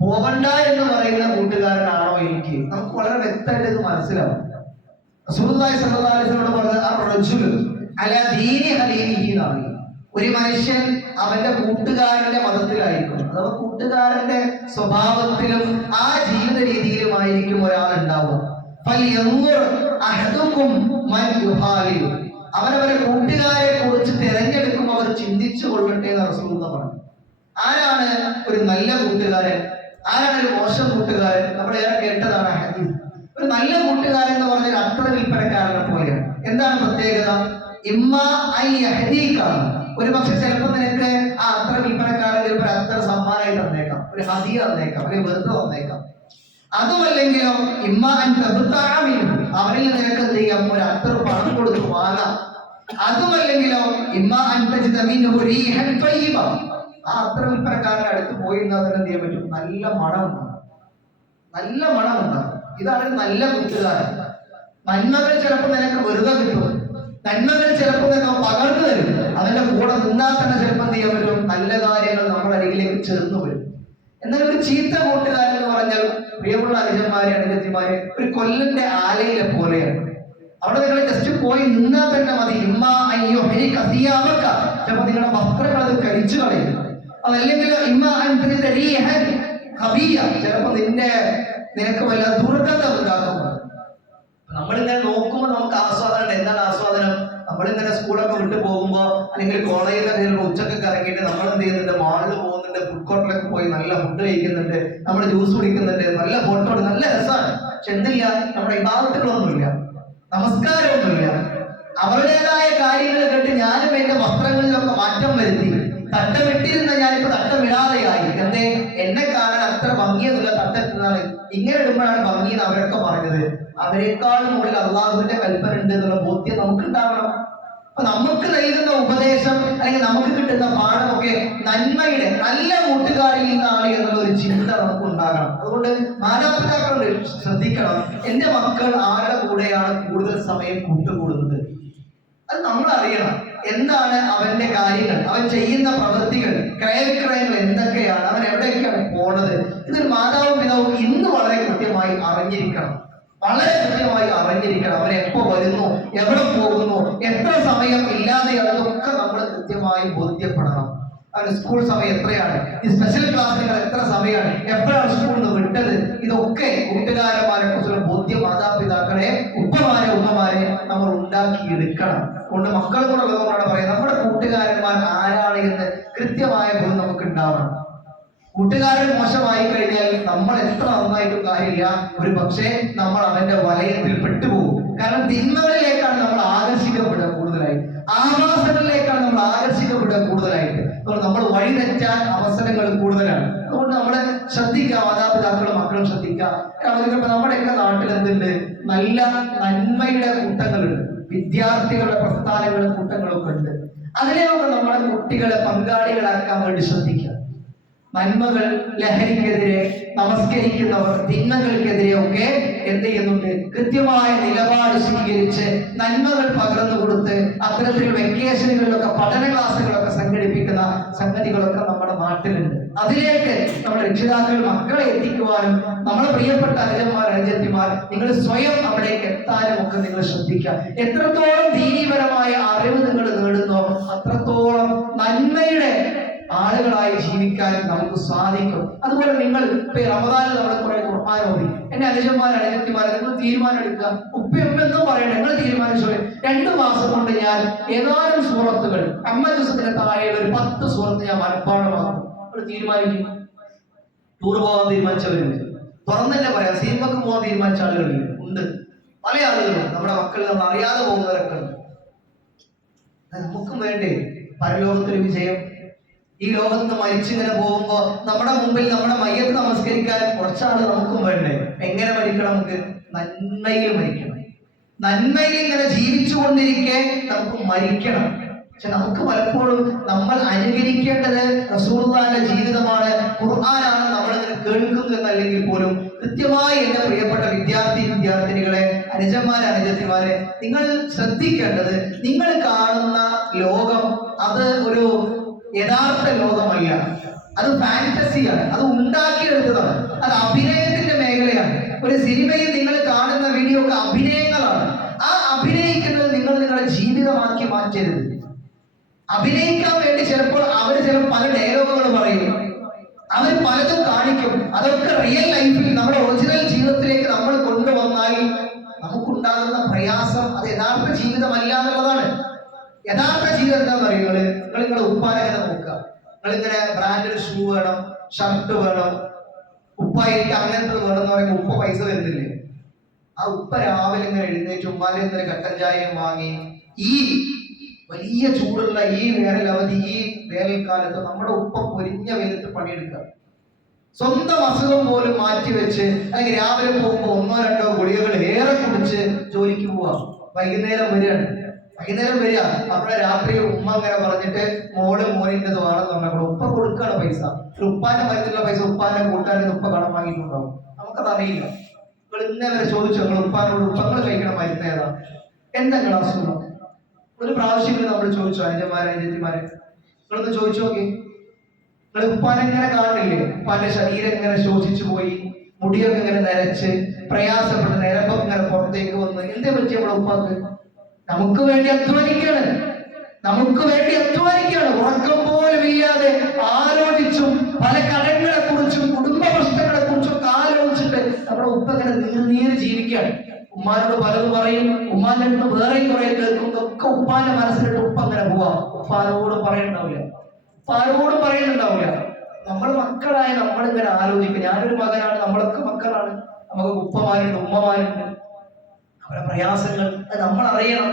പോവണ്ട എന്ന് പറയുന്ന കൂട്ടുകാരനാണോ എനിക്ക്? നമുക്ക് വളരെ വ്യക്തമായിട്ട് ഇത് മനസ്സിലാവും. റസൂലുള്ളാഹി സ്വല്ലല്ലാഹു അലൈഹി വസല്ലം പറഞ്ഞത് അർ-റജുലു അലാ ദീനി ഖലീലിഹി എന്നാണ്. ഒരു മനുഷ്യൻ അവന്റെ കൂട്ടുകാരന്റെ മതത്തിലായിരിക്കും, അഥവാ കൂട്ടുകാരന്റെ സ്വഭാവത്തിലും ആ ജീവിത രീതിയിലുമായിരിക്കും ഒരാൾ ഉണ്ടാവുക. അവനവരെ കൂട്ടുകാരെ കുറിച്ച് തിരഞ്ഞെടുക്കുമ്പോൾ അവർ ചിന്തിച്ചു കൊള്ളട്ടെ എന്ന് റസൂലുള്ളാഹി പറഞ്ഞു. ആരാണ് ഒരു നല്ല കൂട്ടുകാരൻ, ആരാണ് ഒരു മോശം കൂട്ടുകാരൻ? നമ്മൾ ഏറെ കേട്ടതാണ് ഹദീസ്. ഒരു നല്ല കൂട്ടുകാരൻ എന്ന് പറഞ്ഞാൽ അത്ര വിൽപ്പനക്കാരനെ പോലെയാണ്. എന്താണ് പ്രത്യേകത? ഒരു പക്ഷെ ചിലപ്പോൾ നിനക്ക് ആ അത്ര വിൽപ്പനക്കാരൻ ചിലപ്പോൾ അത്ര സമ്മാനമായി തന്നേക്കാം, ഒരു ഹദിയ തന്നേക്കാം, അല്ലെങ്കിൽ വെറുതെ തന്നേക്കാം. അതുമല്ലെങ്കിലോ അവരിൽ നിനക്ക് എന്ത് ചെയ്യാം? ഒരു അത്ര പണം കൊടുത്ത് വാങ്ങാം. അതുമല്ലെങ്കിലോ ആ അത്ര വിൽപ്പനക്കാരന്റെ അടുത്ത് പോയി എന്നാൽ എന്ത് ചെയ്യാൻ പറ്റും? നല്ല മണം ഉണ്ടാകും, നല്ല മണം ഉണ്ടാകും. ഇതാണ് നല്ല കൂട്ടുകാരൻ. നന്മകൾ ചിലപ്പോൾ നിനക്ക് വെറുതെ കിട്ടും, നന്മകൾ ചിലപ്പോൾ നിനക്ക് പകർന്നു തരും. അതിന്റെ കൂടെ നിന്നാൽ തന്നെ ചിലപ്പോൾ എന്ത് ചെയ്യാൻ പറ്റും? നല്ല കാര്യങ്ങൾ നമ്മുടെ അരികിലേക്ക് ചേർന്ന് വരും. എന്നാൽ ഒരു ചീത്ത കൂട്ടുകാരൻ എന്ന് പറഞ്ഞാൽ, പ്രിയമുള്ള അനുജന്മാരെ അനുജത്തിമാരെ, ഒരു കൊല്ലന്റെ ആലയിലെ പോലെയാണ്. അവിടെ നിങ്ങൾ ജസ്റ്റ് പോയി നിന്നാൽ തന്നെ മതി. ചിലപ്പോൾ നിങ്ങളുടെ വസ്ത്രങ്ങൾ അത് കരിച്ചു കളയും. അതല്ലെങ്കിൽ ചിലപ്പോൾ നിനക്ക് വല്ല ദുർഗന്ധം ഉണ്ടാക്കുമ്പോൾ നമ്മളിങ്ങനെ നോക്കുമ്പോൾ നമുക്ക് ആസ്വാദനം. എന്താണ് ആസ്വാദനം? നമ്മളിങ്ങനെ സ്കൂളൊക്കെ വിട്ടു പോകുമ്പോൾ അല്ലെങ്കിൽ കോളേജിലൊക്കെ ഉച്ചക്കൊക്കെ ഇറങ്ങിയിട്ട് നമ്മൾ എന്ത് ചെയ്യുന്നുണ്ട്? മാളിൽ പോകുന്നുണ്ട്, ഫുഡ് കോർട്ടിലൊക്കെ പോയി നല്ല ഫുഡ് കഴിക്കുന്നുണ്ട്, നമ്മൾ ജ്യൂസ് കുടിക്കുന്നുണ്ട്, നല്ല ഫോട്ടോ, നല്ല രസമാണ്. പക്ഷെ എന്തില്ല? നമ്മുടെ ഇബാദത്തുകളൊന്നുമില്ല, നമസ്കാരമൊന്നുമില്ല. അവരുടേതായ കാര്യങ്ങൾ കേട്ട് ഞാനും എന്റെ വസ്ത്രങ്ങളിലൊക്കെ മാറ്റം വരുത്തി, തട്ടമിട്ടിരുന്ന ഞാനിപ്പോ തട്ടമിടാതെയായി. എന്തേ? എന്നെ കാണാൻ അത്ര ഭംഗിയൊന്നുമില്ല തട്ടിട്ടാണ്, ഇങ്ങനെ ഇടുമ്പോഴാണ് ഭംഗി എന്ന് അവരൊക്കെ പറഞ്ഞത്. അവരെക്കാൾ മുകളിൽ അള്ളാഹുവിന്റെ കൽപ്പന ഉണ്ട് എന്നുള്ള ബോധ്യം നമുക്ക് ഉണ്ടാവണം. അപ്പൊ നമുക്ക് നൽകുന്ന ഉപദേശം അല്ലെങ്കിൽ നമുക്ക് കിട്ടുന്ന പാഠമൊക്കെ നന്മയുടെ നല്ല കൂട്ടുകാരിൽ നിന്നാണ് എന്നുള്ള ഒരു ചിന്ത നമുക്ക് ഉണ്ടാകണം. അതുകൊണ്ട് മാതാപിതാക്കളോട് ശ്രദ്ധിക്കണം, എന്റെ മക്കൾ ആരുടെ കൂടെയാണ് കൂടുതൽ സമയം കൂട്ടുകൂടുന്നത്. അത് നമ്മൾ അറിയണം. എന്താണ് അവന്റെ കാര്യങ്ങൾ, അവൻ ചെയ്യുന്ന പ്രവൃത്തികൾ, ക്രയവിക്രയങ്ങൾ എന്തൊക്കെയാണ്, അവൻ എവിടെയൊക്കെയാണ് പോണത്. ഇതൊരു മാതാവും പിതാവും ഇന്ന് വളരെ കൃത്യമായി അറിഞ്ഞിരിക്കണം. വളരെ കൃത്യമായി അറിഞ്ഞിരിക്കണം. അവൻ എപ്പോ വരുന്നു, എവിടെ പോകുന്നു, എത്ര സമയം ഇല്ലാതെയാണെന്നൊക്കെ നമ്മൾ കൃത്യമായി ബോധ്യപ്പെടണം. അവന് സ്കൂൾ സമയം എത്രയാണ്, ഈ സ്പെഷ്യൽ ക്ലാസ്സുകൾ എത്ര സമയമാണ്, എപ്പോഴാണ് സ്കൂളിൽ നിന്ന് വിട്ടത്, ഇതൊക്കെ കൂട്ടുകാരന്മാരെ കുറിച്ചുള്ള ബോധ്യം മാതാപിതാക്കളെ, ഉമ്മമാരെ നമ്മൾ ഉണ്ടാക്കിയെടുക്കണം. അതുകൊണ്ട് മക്കളും കൂടെ ഉള്ളതുകൊണ്ടാണ് പറയുന്നത്, നമ്മുടെ കൂട്ടുകാരന്മാർ ആരാണ് എന്ന് കൃത്യമായ ബോധം നമുക്ക് ഉണ്ടാവണം. കൂട്ടുകാരൻ മോശമായി കഴിഞ്ഞാൽ നമ്മൾ എത്ര നന്നായിട്ടും കാര്യമില്ല, ഒരു പക്ഷേ നമ്മൾ അവന്റെ വലയത്തിൽ പെട്ടുപോകും. കാരണം തിന്മകളിലേക്കാണ് നമ്മൾ ആകർഷിക്കപ്പെടുക കൂടുതലായി, ആവാസങ്ങളിലേക്കാണ് നമ്മൾ ആകർഷിക്കപ്പെടുക കൂടുതലായിട്ട്. അതുകൊണ്ട് നമ്മൾ വഴിതെറ്റാൻ അവസരങ്ങൾ കൂടുതലാണ്. അതുകൊണ്ട് നമ്മൾ ശ്രദ്ധിക്കുക, മാതാപിതാക്കളും മക്കളും ശ്രദ്ധിക്കുക. നമ്മുടെയൊക്കെ നാട്ടിൽ എന്തുണ്ട്, നല്ല നന്മയുടെ കൂട്ടങ്ങളുണ്ട്, വിദ്യാർത്ഥികളുടെ പ്രസ്ഥാനങ്ങളും കൂട്ടങ്ങളൊക്കെ ഉണ്ട്. അതിനെയൊക്കെ നമ്മുടെ കുട്ടികളെ പങ്കാളികളാക്കാൻ വേണ്ടി ശ്രദ്ധിക്കുക. നന്മകൾ, ലഹരിക്കെതിരെ, നമസ്കരിക്കുന്നവർ, തിന്മകൾക്കെതിരെ ഒക്കെ എന്ത് ചെയ്യുന്നുണ്ട്, കൃത്യമായ നിലപാട് സ്വീകരിച്ച് നന്മകൾ പകർന്നു കൊടുത്ത് അത്തരത്തിൽ വെക്കേഷനുകളിലൊക്കെ പഠന ക്ലാസ്സുകളൊക്കെ സംഘടിപ്പിക്കുന്ന സംഗതികളൊക്കെ നമ്മുടെ നാട്ടിലുണ്ട്. അതിലേക്ക് നമ്മുടെ രക്ഷിതാക്കൾ മക്കളെ എത്തിക്കുവാനും നമ്മുടെ പ്രിയപ്പെട്ട അനുജന്മാർ, അനുജത്തിമാർ, നിങ്ങൾ സ്വയം അവിടേക്ക് എത്താനും ഒക്കെ നിങ്ങൾ ശ്രദ്ധിക്കുക. എത്രത്തോളം ദീനീപരമായ അറിവ് നിങ്ങൾ നേടുന്നോ അത്രത്തോളം നന്മയുടെ ആളുകളായി ജീവിക്കാൻ നമുക്ക് സാധിക്കും. അതുപോലെ നിങ്ങൾ റമദാനിൽ നമ്മൾ കുറെ ഖുർആൻ ഓതി, എന്റെ അനുജന്മാർ, അനുജത്തിമാരെ നിങ്ങൾ തീരുമാനം എടുക്കുക. ഉപ്പയെന്നും പറയണം, നിങ്ങൾ തീരുമാനിച്ചോ 2 മാസം കൊണ്ട് ഞാൻ ഏതാനും സൂറത്തുകൾ 50 ദിവസത്തിന് താഴെയുള്ള ഒരു 10 സൂറത്ത് ഞാൻ മനഃപ്പാഠമാക്കും. നിങ്ങൾ തീരുമാനിക്കും. ടൂർ പോകാൻ തീരുമാനിച്ചവരുണ്ട്, തുറന്നെ പറയാം. സിനിമക്ക് പോകാൻ തീരുമാനിച്ച ആളുകളിൽ ഉണ്ട്, പല ആളുകളും നമ്മുടെ മക്കളിൽ നമ്മൾ അറിയാതെ പോകുന്നവരൊക്കെ ഉണ്ട്. നമുക്കും വേണ്ടേ പരലോകത്തിൽ വിജയം? ഈ ലോകത്ത് നിന്ന് മരിച്ചിങ്ങനെ പോകുമ്പോ നമ്മുടെ മുമ്പിൽ നമ്മുടെ മയ്യത്ത് നമസ്കരിക്കാൻ കുറച്ചാള് നമുക്കും വേണ്ടേ? എങ്ങനെ മരിക്കണം? നമുക്ക് നന്മയിൽ മരിക്കണം. നന്മയിൽ ഇങ്ങനെ ജീവിച്ചു കൊണ്ടിരിക്കെ നമുക്ക് മരിക്കണം. പക്ഷെ നമുക്ക് പലപ്പോഴും നമ്മൾ അനുകരിക്കേണ്ടത് റസൂലുള്ളാഹിന്റെ ജീവിതമാണ്, ഖുർആനാണ് നമ്മളിങ്ങനെ കേൾക്കുന്നു എന്നല്ലെങ്കിൽ പോലും കൃത്യമായി എന്റെ പ്രിയപ്പെട്ട വിദ്യാർത്ഥിനികളെ, അനുജന്മാരെ, അനുജത്തിമാരെ, നിങ്ങൾ ശ്രദ്ധിക്കേണ്ടത്, നിങ്ങൾ കാണുന്ന ലോകം അത് ഒരു യഥാർത്ഥ ലോകമല്ല, അത് ഫാന്റസിയാണ്, അത് ഉണ്ടാക്കിയെടുത്തതാണ്, അത് അഭിനയത്തിന്റെ മേഖലയാണ്. ഒരു സിനിമയിൽ നിങ്ങൾ കാണുന്ന വീഡിയോ ഒക്കെ അഭിനയങ്ങളാണ്. ആ അഭിനയിക്കുന്നത് നിങ്ങൾ നിങ്ങളുടെ ജീവിതമാക്കി മാറ്റരുത്. അഭിനയിക്കാൻ വേണ്ടി ചിലപ്പോൾ അവർ പല ഡയലോഗുകൾ പറയും, അവർ പലതും കാണിക്കും. അതൊക്കെ റിയൽ ലൈഫിൽ നമ്മുടെ ഒറിജിനൽ ജീവിതത്തിലേക്ക് നമ്മൾ കൊണ്ടുവന്നാൽ നമുക്കുണ്ടാകുന്ന പ്രയാസം അത് യഥാർത്ഥ ജീവിതമല്ല എന്നുള്ളതാണ്. യഥാർത്ഥ ജീവിതം എന്താന്ന് പറയുന്നത്, നിങ്ങളുടെ ഉപ്പാനെ നോക്കുക. നിങ്ങളിങ്ങനെ ബ്രാൻഡഡ് ഷൂ വേണം, ഷർട്ട് വേണം, ഉപ്പായിരിക്കും അങ്ങനത്തെ വേണം എന്ന് പറയുമ്പോൾ ഉപ്പ പൈസ തരുന്നില്ലേ? ആ ഉപ്പ രാവിലെ ഇങ്ങനെ എഴുന്നേറ്റ് ഉമ്മാന്റെ ഇങ്ങനെ കട്ടൻ ചായയും വാങ്ങി ഈ വലിയ ചൂടുള്ള ഈ വേനലവധി, ഈ വേനൽക്കാലത്ത് നമ്മുടെ ഉപ്പ പൊരിഞ്ഞ വെയിലത്ത് പണിയെടുക്കുക. സ്വന്തം അസുഖം പോലും മാറ്റിവെച്ച് അല്ലെങ്കിൽ രാവിലെ പോകുമ്പോൾ 1-2 ഗുളികകൾ ഏറെ കുടിച്ച് ജോലിക്ക് പോവാ. വൈകുന്നേരം വരിക. നമ്മുടെ രാത്രി ഉമ്മ അങ്ങനെ പറഞ്ഞിട്ട് മോനിൻ്റെത് വേണമെന്ന് പറഞ്ഞപ്പോൾ ഉപ്പ കൊടുക്കുകയാണ് പൈസ. ഉപ്പാന്റെ മരുന്നുള്ള പൈസ ഉപ്പാന്റെ കൂട്ടുകാരിൽ ഉപ്പ കടം വാങ്ങിയിട്ടുണ്ടാവും. നമുക്കതറിയില്ല. നിങ്ങൾ ഇന്നേ വരെ ചോദിച്ചു നിങ്ങൾ ഉപ്പാനോട്, ഉപ്പങ്ങൾ കഴിക്കണം മരുന്ന് ഏതാ, എന്തെങ്കിലും അസുഖം? ഒരു പ്രാവശ്യം നമ്മൾ ചോദിച്ചു, അനുജന്മാരെ, അനുജത്തിമാരെ, നിങ്ങളൊന്ന് ചോദിച്ചു നോക്കി. നിങ്ങൾ ഉപ്പാനെ ഇങ്ങനെ കാണില്ലേ? ഉപ്പാന്റെ ശരീരം ഇങ്ങനെ ശോഷിച്ചു പോയി, മുടിയൊക്കെ ഇങ്ങനെ നരച്ച് പ്രയാസപ്പെട്ട് നിരമ്പൊക്കെ ഇങ്ങനെ പുറത്തേക്ക് വന്ന് എന്തേ പറ്റി നമ്മുടെ ഉപ്പാക്ക്? നമുക്ക് വേണ്ടി അധ്വാനിക്കാണ്, ഉറക്കം പോലും ഇല്ലാതെ ആലോചിച്ചും പല കടങ്ങളെ കുറിച്ചും കുടുംബ പ്രശ്നങ്ങളെ കുറിച്ചും ഒക്കെ ആലോചിച്ചിട്ട് നമ്മുടെ ഉപ്പ ഇങ്ങനെ നീര് ജീവിക്കുകയാണ്. ഉമ്മാനോട് പലതും പറയും, ഉമ്മാന്റെ അടുത്ത് വേറെയും കുറെ കേൾക്കുന്നതൊക്കെ ഉപ്പാന്റെ മനസ്സിലിട്ട് ഉപ്പ അങ്ങനെ പോവാം. ആരോടും പറയുന്നുണ്ടാവില്ല. നമ്മൾ മക്കളായ നമ്മളിങ്ങനെ ആലോചിക്കും. ഞാനൊരു മകനാണ്, നമ്മളൊക്കെ മക്കളാണ്, നമുക്ക് ഉപ്പമാരുണ്ട്, ഉമ്മമാരുണ്ട്, അവരുടെ പ്രയാസങ്ങൾ അത് നമ്മൾ അറിയണം.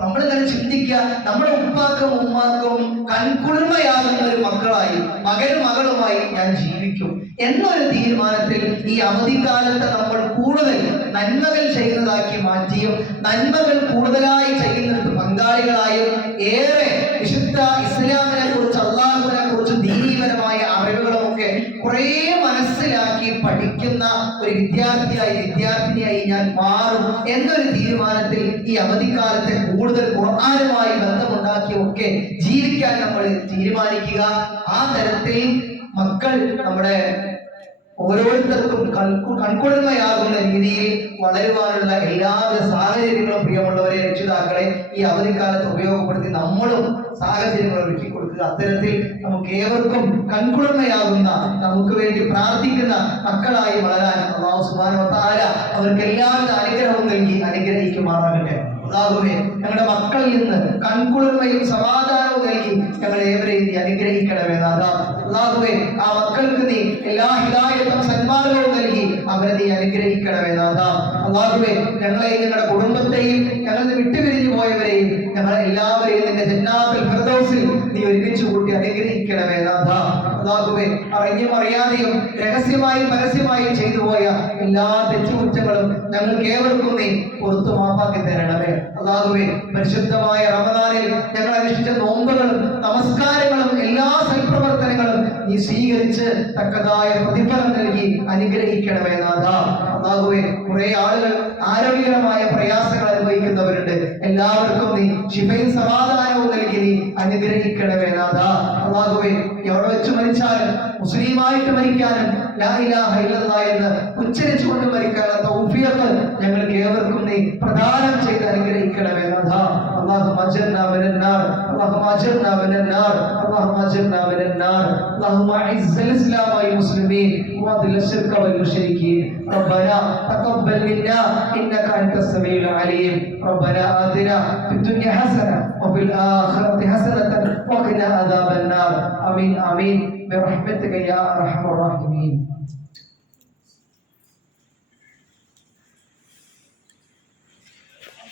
നമ്മളിങ്ങനെ ചിന്തിക്കുക, നമ്മുടെ ഉപ്പാക്കും ഉമ്മാക്കും കൺകുളിർമയാകുന്ന ഒരു മക്കളായി, മകനും മകളുമായി ഞാൻ ജീവിക്കും എന്നൊരു തീരുമാനത്തിൽ ഈ അവധിക്കാലത്ത് നമ്മൾ കൂടുതൽ നന്മകൾ ചെയ്യുന്നതാക്കി മാറ്റിയും നന്മകൾ കൂടുതലായി ചെയ്യുന്നിടത്ത് പങ്കാളികളായും ഏറെ വിശുദ്ധ ഇസ്ലാമിനെ കുറിച്ച്, അള്ളാഹുവിനെ കുറിച്ച് ദീനീപരമായ അറിവുകളുമൊക്കെ കുറേ മനസ്സിലാക്കി പഠിക്കുന്ന ഒരു വിദ്യാർത്ഥിനിയായി ഞാൻ മാറും എന്നൊരു തീരുമാനത്തിൽ ഈ അവധിക്കാലത്തെ കൂടുതൽ ഖുർആനുമായി ബന്ധമുണ്ടാക്കിയൊക്കെ ജീവിക്കാൻ നമ്മൾ തീരുമാനിക്കുക. ആ തരത്തിൽ മക്കൾ നമ്മുടെ ഓരോരുത്തർക്കും കൺകുളിർമയാകുന്ന രീതിയിൽ വളരുവാനുള്ള എല്ലാവിധ സാഹചര്യങ്ങളും പ്രിയമുള്ളവരെ, രക്ഷിതാക്കളെ ഈ അവധിക്കാലത്ത് ഉപയോഗപ്പെടുത്തി നമ്മളും സാഹചര്യങ്ങൾ ഒരുക്കി കൊടുക്കുക. അത്തരത്തിൽ നമുക്ക് ഏവർക്കും കൺകുളിർമയാകുന്ന, നമുക്ക് വേണ്ടി പ്രാർത്ഥിക്കുന്ന മക്കളായി വളരാൻ അല്ലാഹു സുബ്ഹാനഹു വ തആല അവർക്ക് എല്ലാവിധ അനുഗ്രഹവും നൽകി അനുഗ്രഹിക്കുമാറാകട്ടെ. അല്ലാഹുവേ, ഞങ്ങളുടെ മക്കളിൽ നിന്ന് കൺകുളിർമയും സമാധാനവും നൽകി ഞങ്ങളെ ഏവരെയും നീ അനുഗ്രഹിക്കണമേ നാഥാ. അല്ലാഹുവേ, ആ മക്കൾക്ക് നീ എല്ലാ ഹിദായത്തും സന്മാർഗവും നൽകി അവരെ നീ അനുഗ്രഹിക്കണമേ നാഥാ. അല്ലാഹുവേ, ഞങ്ങളെയും ഞങ്ങളുടെ കുടുംബത്തെയും ഞങ്ങളിൽ വിട്ടുപിരിഞ്ഞു പോയവരെയും ഞങ്ങളെ എല്ലാവരെയും നിന്റെ ജന്നാത്തുൽ ഫിർദൗസിൽ നീ ഒരുമിച്ച് കൂട്ടി അനുഗ്രഹിക്കണമേ നാഥാ. അല്ലാഹുവേ, അറിഞ്ഞും അറിയാതെയും രഹസ്യമായും പരസ്യമായും ചെയ്തു പോയ എല്ലാ തെറ്റുകുറ്റങ്ങളും ഞങ്ങൾക്ക് ഏവർക്കും നീ പുറത്തു മാപ്പാക്കി തരണമേ. അല്ലാഹുവേ, പരിശുദ്ധമായ റമദാനിൽ ഞങ്ങൾ അനുഷ്ഠിച്ച നോമ്പുകളും നമസ്കാരങ്ങളും എല്ലാ സൽപ്രവർത്തനങ്ങളും നീ സ്വീകരിച്ച് തക്കതായ പ്രതിഫലം നൽകി അനുഗ്രഹിക്കണമേ നാഥാ. അല്ലാഹുവേ, കുറെ ആളുകൾ ആരോഗ്യകരമായ പ്രയാസങ്ങൾ അനുഭവിക്കുന്നവരുണ്ട്. എല്ലാവർക്കും നീ ശിഫയും സമാധാനവും നൽകി നീ അനുഗ്രഹിക്കണമേ നാഥാ. അല്ലാഹുവേ, എവിടെ വെച്ച് മരിച്ചാലും മുസ്ലിമായിട്ട് മരിക്കാനും ലാ ഇലാഹ ഇല്ലല്ലാഹ് എന്ന് ഉച്ചരിച്ചുകൊണ്ട് മരിക്കാനുള്ള തൗഫീഖ് ഞങ്ങൾക്ക് ഏവർക്കും നീ പ്രദാനം ചെയ്ത് അനുഗ്രഹിക്കണമേ നാഥാ. اللهم اجرنا من النار، اللهم اجرنا من النار، اللهم اجرنا من النار. اللهم اعز الاسلام والمسلمين واذل الشرك والمشركين. ربنا تقبل منا انك انت السميع العليم. ربنا آتنا في الدنيا حسنه وفي الاخره حسنه وقنا عذاب النار. امين امين برحمتك يا ارحم الراحمين.